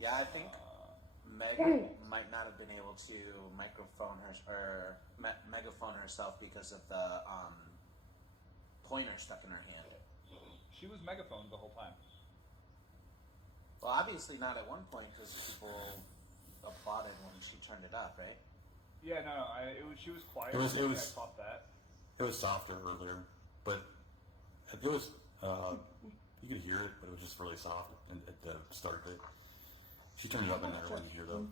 Yeah, I think Meg might not have been able to megaphone herself because of the pointer stuck in her hand. She was megaphoned the whole time. Well, obviously not at one point because people applauded when she turned it up, right? Yeah, no, she was quiet. It was I caught that. It was softer earlier, but it was you could hear it, but it was just really soft at the start of it. She turned it up in there when you hear though.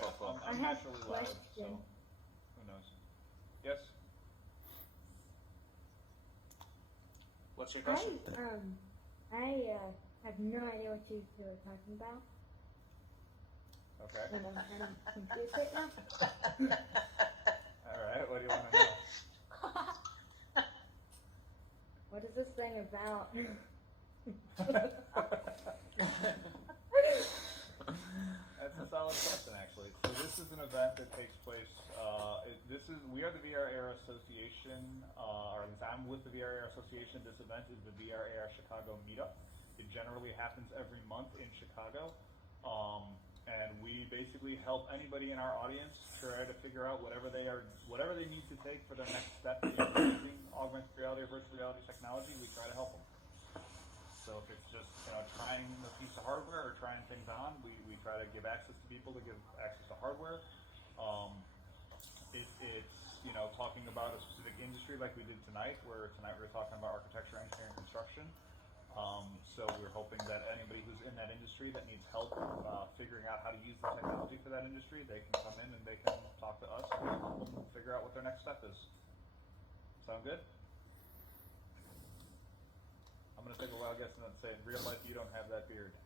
Yeah, I'm naturally loud, so who knows? Yes. What's your question? I have no idea what you two are talking about. Okay. And I'm kind of confused right now. All right. What do you want to know? What is this thing about? That's a solid question, actually. So this is an event that takes place. We are the VR Association, or at least I'm with the VR Association. This event is the VR Chicago meetup. It generally happens every month in Chicago, and we basically help anybody in our audience try to figure out whatever they need to take for their next step in using augmented reality or virtual reality technology. We try to help them. So if it's just trying a piece of hardware or trying things on, we try to give access to people to give access to hardware. If it's talking about a specific industry like we did tonight, where tonight we were talking about architecture, engineering, construction. So we're hoping that anybody who's in that industry that needs help figuring out how to use the technology for that industry, they can come in and they can talk to us and help them figure out what their next step is. Sound good? I'm going to take a wild guess and then say, in real life, you don't have that beard.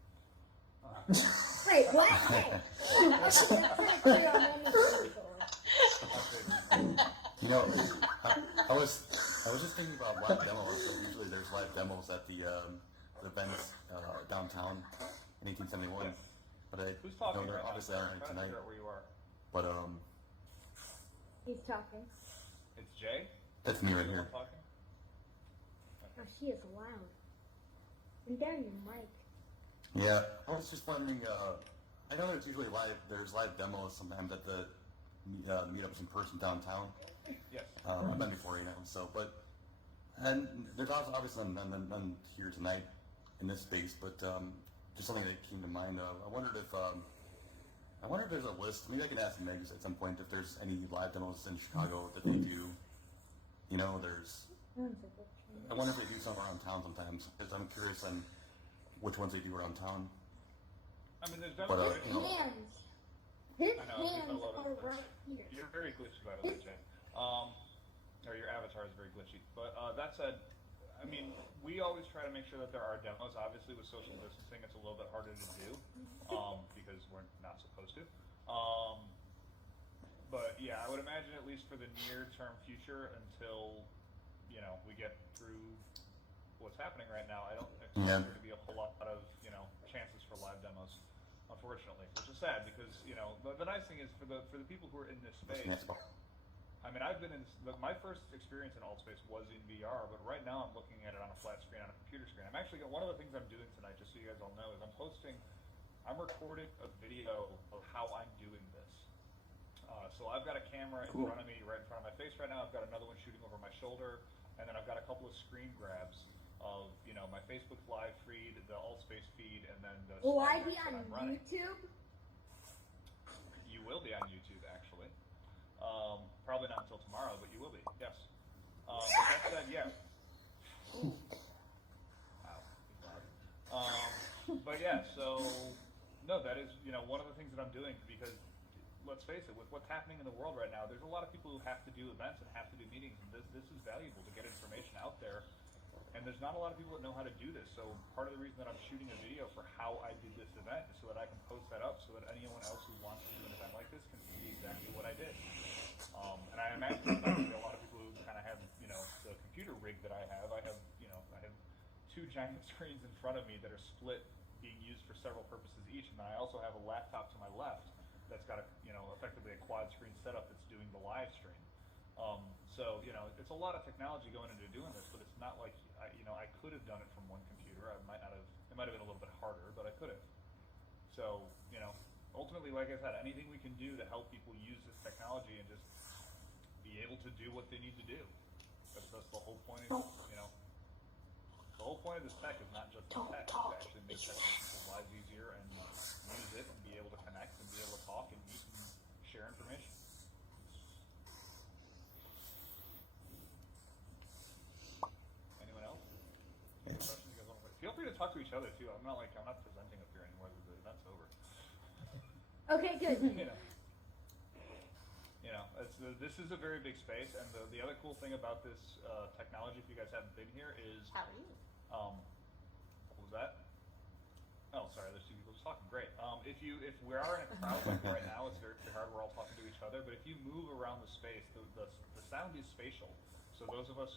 Wait, what? I was just thinking about live demos. So usually there's live demos at the events downtown in 1871. Yes. But Who's talking there right obviously now? aren't I'm trying to tonight. figure out where you are. But He's talking. It's Jay? That's me right here. Talking? Oh, she is loud. And down your mic. Yeah, I was just wondering. I know there's usually there's live demos sometimes at the meetups in person downtown. Yes. I've been before, and there's obviously none here tonight in this space, but just something that came to mind. I wondered if there's a list. Maybe I can ask Meg at some point if there's any live demos in Chicago that they do. There's. I wonder if they do some around town sometimes, because I'm curious on which ones they do around town. I mean, there's But, Hands. His I know, hands people love are it. right here. You're very glitchy, by the way, Jay. Or your avatar is very glitchy. But that said, I mean, we always try to make sure that there are demos. Obviously, with social distancing, it's a little bit harder to do because we're not supposed to. But yeah, I would imagine at least for the near-term future, until we get through what's happening right now, I don't expect there to be a whole lot of chances for live demos. Unfortunately, which is sad because the nice thing is for the people who are in this space. I mean, I've been in my first experience in AltSpace was in VR, but right now I'm looking at it on a flat screen on a computer screen. I'm actually one of the things I'm doing tonight, just so you guys all know, is I'm recording a video of how I'm doing this. So I've got a camera in front of me, right in front of my face right now. I've got another one shooting over my shoulder, and then I've got a couple of screen grabs of my Facebook Live feed, the AltSpace feed, and then the. Will I be on YouTube? You will be on YouTube, actually. Probably not until tomorrow, but you will be. Yes. But that said, yeah. Ooh. Wow. But yeah, so no, that is one of the things that I'm doing, because let's face it, with what's happening in the world right now, there's a lot of people who have to do events and have to do meetings, and this is valuable to get information out there. And there's not a lot of people that know how to do this, so part of the reason that I'm shooting a video for how I did this event is so that I can post that up, so that anyone else who wants to do an event like this can see exactly what I did. And I imagine a lot of people who kind of have, the computer rig that I have. I have two giant screens in front of me that are split, being used for several purposes each, and then I also have a laptop to my left that's got effectively a quad screen setup that's doing the live stream. So it's a lot of technology going into doing this, but it's not like I could have done it from one computer. It might have been a little bit harder, but I could have. So ultimately, like I said, anything we can do to help people use this technology and just be able to do what they need to do. That's the whole point of, the whole point of this tech is not just the tech, it's to actually make people's lives easier and use it and be able to connect and be able to talk and meet and share information. Anyone else? Any questions you guys want to feel free to talk to each other too. I'm not presenting up here anymore. The event's over. Okay, good. This is a very big space, and the other cool thing about this technology, if you guys haven't been here, is how are you? What was that? Oh, sorry, there's two people just talking. Great. If we are in a crowd like right now, it's very hard. We're all talking to each other. But if you move around the space, the sound is spatial. So those of us,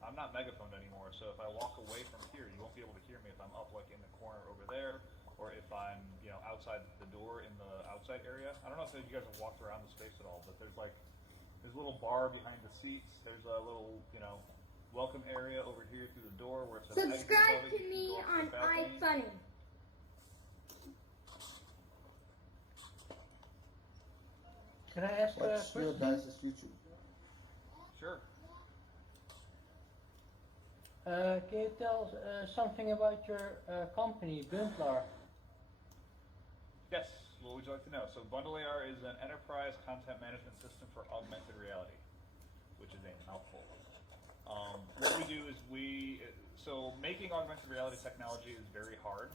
I'm not megaphoned anymore. So if I walk away from here, you won't be able to hear me if I'm up like in the corner over there, or if I'm outside the door in the outside area. I don't know if you guys have walked around the space at all, but there's a little bar behind the seats. There's a little welcome area over here through the door where it says Subscribe to me on iFunny. Can I ask a What's your question? guys' YouTube? Sure. Can you tell something about your company, Bundler? Yes. What would you like to know? So Bundle AR is an enterprise content management system for augmented reality, which is a mouthful. What we do is so making augmented reality technology is very hard.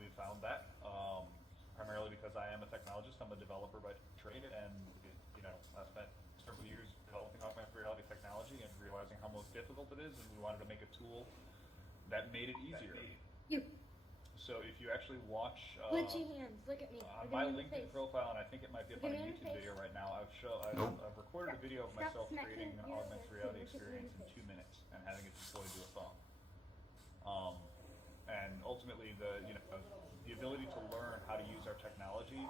We found that primarily because I am a technologist. I'm a developer by trade, and I spent several years developing augmented reality technology and realizing how most difficult it is, and we wanted to make a tool that made it easier. So if you actually watch Glitchy hands, look at me. on my LinkedIn profile, and I think it might be up on a YouTube video right now, I've recorded a video of myself creating an augmented reality experience in 2 minutes and having it deployed to a phone. And ultimately, the ability to learn how to use our technology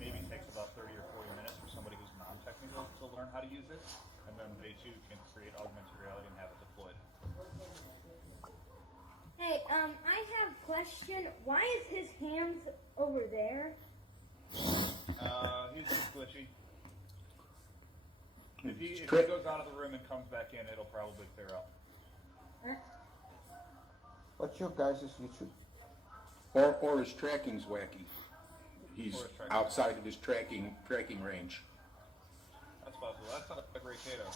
maybe takes about 30 or 40 minutes for somebody who's non-technical to learn how to use it, and then they too can create augmented reality and have it deployed. Hey, I have a question. Why is his hands over there? He's just glitchy. If he goes out of the room and comes back in, it'll probably clear up. What's your guys' YouTube? Or his tracking's wacky. He's outside of his tracking range. That's possible. That's not a great Kato.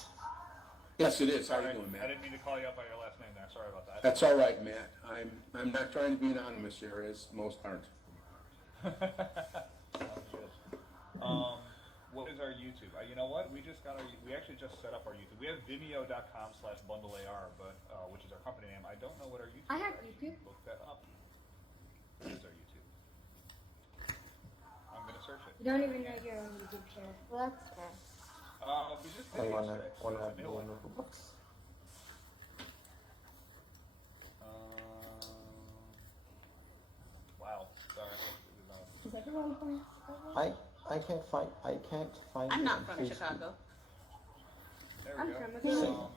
Yes, it is. How Sorry, are you doing, Matt? I didn't mean to call you up by your last name there. Sorry about that. That's all right, Matt. I'm not trying to be anonymous here, as most aren't. What is our YouTube? You know what? We actually just set up our YouTube. We have Vimeo.com/BundleAR, but which is our company name. I don't know what our YouTube. I have is. YouTube. Look that up. What is our YouTube? I'm gonna search it. You don't even know your own YouTube channel. Well, that's fair. We just I did wanna yesterday, so it's a new one. Robux. Wow. Sorry. Is everyone from Chicago? I can't find. I'm it not on from Facebook. Chicago. There we I'm go. from Atlanta.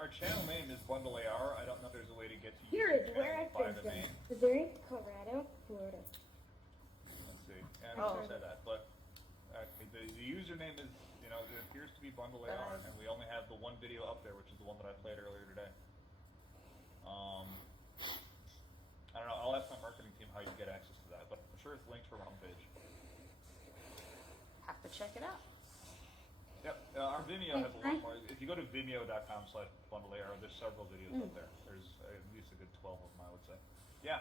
Our channel name is Bundle AR. I don't know if there's a way to get to Here YouTube is where channels I've by been the from. name. Missouri, Colorado, Florida. Let's see. Yeah, I didn't say that, but the username is, it appears to be Bundle AR, and we only have the one video up there, which is the one that I played earlier today. I don't know. I'll ask my marketing team how you get access to that, but I'm sure it's linked from our homepage. Have to check it out. Yep. Our Vimeo has a lot more. If you go to Vimeo.com/BundleAR, there's several videos up there. There's at least a good 12 of them, I would say. Yeah.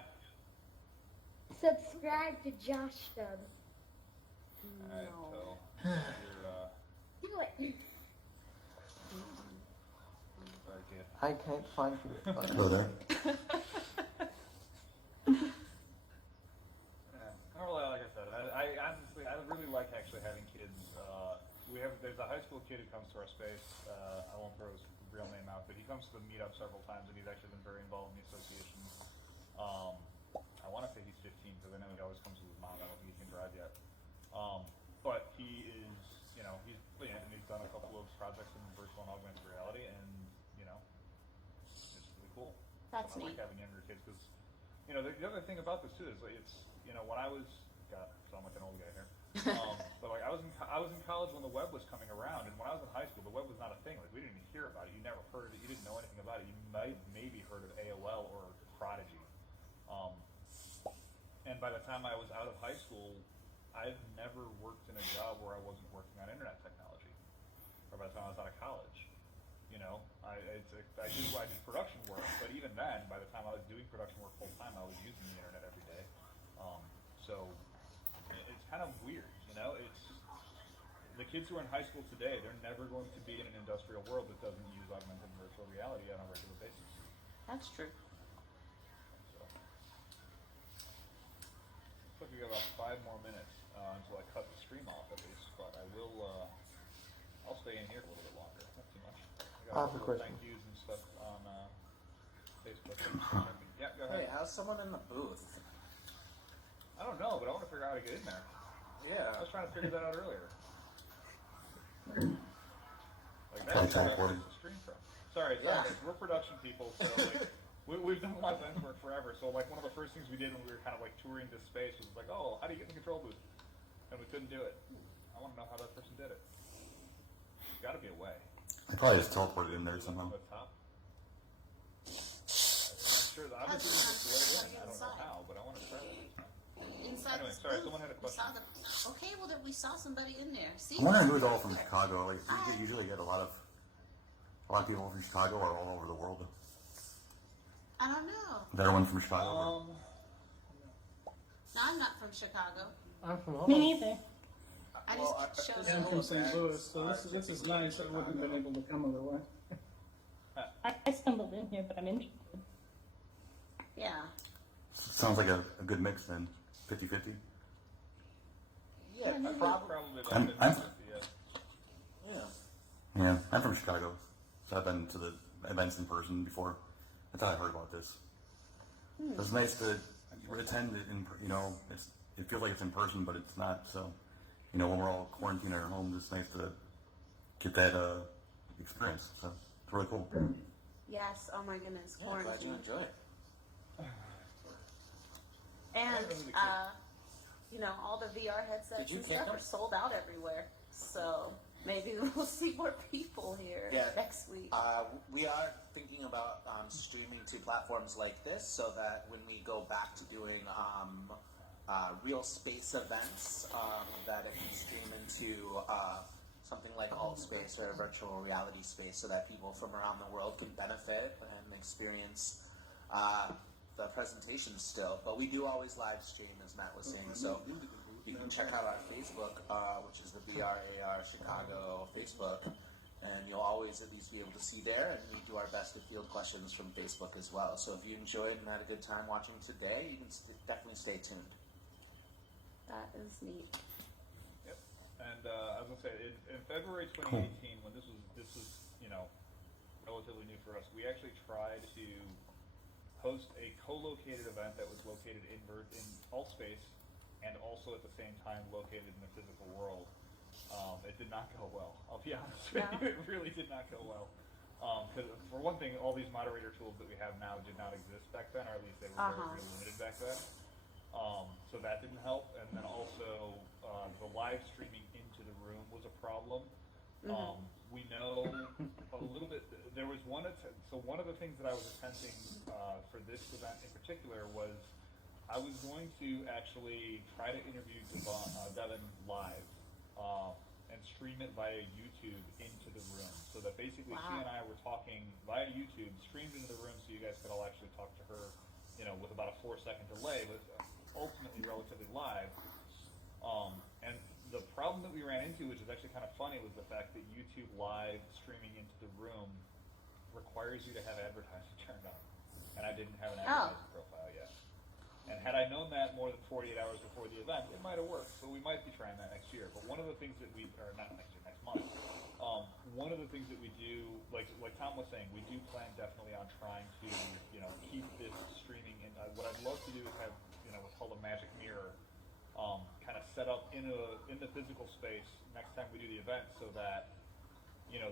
Subscribe to Josh Stubb. Alright, so Do it. sorry, kid. I can't find you. Hello there. Well, like I said, I honestly, I really like actually having kids. There's a high school kid who comes to our space. I won't throw his real name out, but he comes to the meetup several times, and he's actually been very involved in the association. I want to say he's 15 because I know he always comes with his mom. I don't think he can drive yet. But he is, he's brilliant, and he's done a couple of projects in virtual and augmented reality, and it's really cool. That's I neat. like having younger kids because you know, the other thing about this too is like it's, you know, when I was, God, I sound like an old guy here. But like I was in college when the web was coming around, and when I was in high school, the web was not a thing. Like we didn't even hear about it. You never heard of it. You didn't know anything about it. You might maybe heard of AOL or Prodigy. And by the time I was out of high school, I've never worked in a job where I wasn't working on internet technology. Or by the time I was out of college, you know, I did production work, but even then, by the time I was doing production work full time, I was using the internet every day. So it's kind of weird, you know. It's the kids who are in high school today; they're never going to be in an industrial world that doesn't use augmented virtual reality on a regular basis. That's true. Looks like we got about 5 more minutes until I cut the stream off at least, but I will. I'll stay in here a little bit longer. Not too much. I have a question. Thank yous and stuff on Facebook. Yeah, go ahead. Hey, how's someone in the booth? I don't know, but I want to figure out how to get in there. Yeah. I was trying to figure that out earlier. Like that's where I the stream from. Sorry, guys. We're production people, so like we've done a lot of event work forever. So like one of the first things we did when we were kind of like touring this space was like, oh, how do you get in the control booth? And we couldn't do it. I want to know how that person did it. There's got to be a way. I probably just teleported in there somehow. I'm sure that obviously there's a way in. I don't know how, but I want to try that. Inside Anyway, this sorry, booth, someone had a question. Okay, well, we saw somebody in there. See, I'm wondering who's all from Chicago. Like, we usually get a lot of people from Chicago or all over the world. I don't know. Is everyone from Chicago? No, I'm not from Chicago. I'm from Me neither. I just showed I'm up. from St. Louis, so this is nice. I wouldn't have been able to come otherwise. I stumbled in here, but I'm interested. Yeah. Sounds like a good mix then. 50-50. Yeah, probably. Yeah, I'm from Chicago. So I've been to the events in person before. That's how I heard about this. So it's nice to attend it in, you know, it feels like it's in person, but it's not. So, you know, when we're all quarantined at our homes, it's nice to get that experience. So it's really cool. Yes. Oh my goodness. Yeah, glad you Quarantine. enjoy it. And you know, all the VR headsets and stuff are sold out everywhere. So maybe we'll see more people here next week. We are thinking about streaming to platforms like this, so that when we go back to doing real space events, that it can stream into something like AltSpace or a virtual reality space, so that people from around the world can benefit and experience the presentation still. But we do always live stream, as Matt was saying, so you can check out our Facebook, which is the VRAR Chicago Facebook, and you'll always at least be able to see there, and we do our best to field questions from Facebook as well. So if you enjoyed and had a good time watching today, you can definitely stay tuned. That is neat. Yep. And I was gonna say in February 2018, when this was you know relatively new for us, we actually tried to host a co-located event that was located in AltSpace and also at the same time located in the physical world. It did not go well. I'll be honest with you, it really did not go well. Because for one thing, all these moderator tools that we have now did not exist back then, or at least they were very limited back then. So that didn't help. And then also the live streaming into the room was a problem. We know a little bit. There was one so one of the things that I was attempting for this event in particular was I was going to actually try to interview Devin live and stream it via YouTube into the room, so that basically she and I were talking via YouTube, streamed into the room, so you guys could all actually talk to her, you know, with about a 4-second delay, but ultimately relatively live. And the problem that we ran into, which is actually kind of funny, was the fact that YouTube live streaming into the room requires you to have advertising turned on, and I didn't have an advertising profile yet. And had I known that more than 48 hours before the event, it might have worked. So we might be trying that next year. But one of the things that or not next year, next month. One of the things that we do, like Tom was saying, we do plan definitely on trying to, you know, keep this streaming. And what I'd love to do is have, you know, what's called a magic mirror, kind of set up in the physical space next time we do the event, so that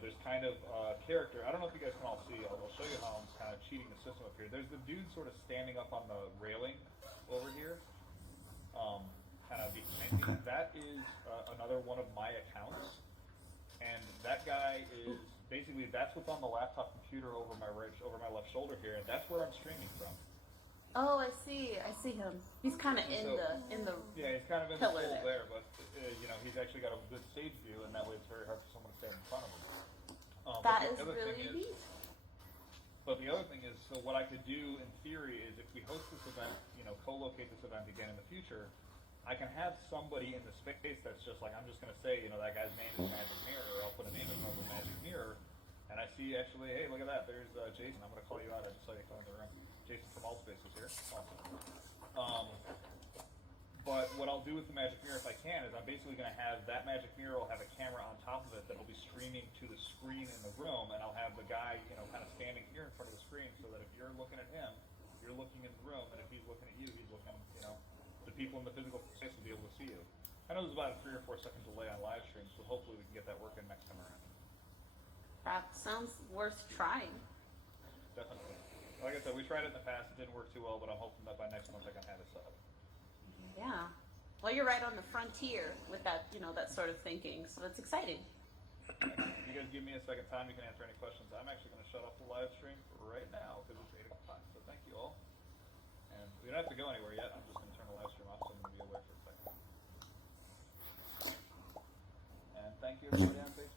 there's kind of a character. I don't know if you guys can all see. I'll show you how I'm kind of cheating the system up here. There's the dude sort of standing up on the railing over here, kind of behind me. That is another one of my accounts, and that guy is basically that's what's on the laptop computer over my left shoulder here, and that's where I'm streaming from. Oh, I see him. He's kind of in the yeah, he's kind of in the pillar hole there, but he's actually got a good stage view, and that way it's very hard for someone to stand in front of him. That is really neat. But the other thing is, so what I could do in theory is if we host this event, co-locate this event again in the future, I can have somebody in the space that's just like, I'm just going to say, that guy's name is Magic Mirror, or I'll put a name in front of the Magic Mirror, and I see actually, hey, look at that, there's Jason. I'm going to call you out. I just saw you come in the room. Jason from AltSpace is here. Awesome. But what I'll do with the Magic Mirror, if I can, is I'm basically going to have that Magic Mirror will have a camera on top of it that will be streaming to the screen in the room, and I'll have the guy, kind of standing here in front of the screen, so that if you're looking at him, you're looking in the room, and if he's looking at you, he's looking, the people in the physical space will be able to see you. I know there's about a 3 or 4 second delay on live streams, so hopefully we can get that working next time around. That sounds worth trying. Definitely. Like I said, we tried it in the past. It didn't work too well, but I'm hoping that by next month I can have it set up. Yeah. Well, you're right on the frontier with that, that sort of thinking, so it's exciting. If you guys give me a second time, you can answer any questions. I'm actually going to shut off the live stream right now because it's 8 o'clock, so thank you all. And we don't have to go anywhere yet. I'm just going to turn the live stream off, so I'm going to be away for a second. And thank you everybody on Facebook.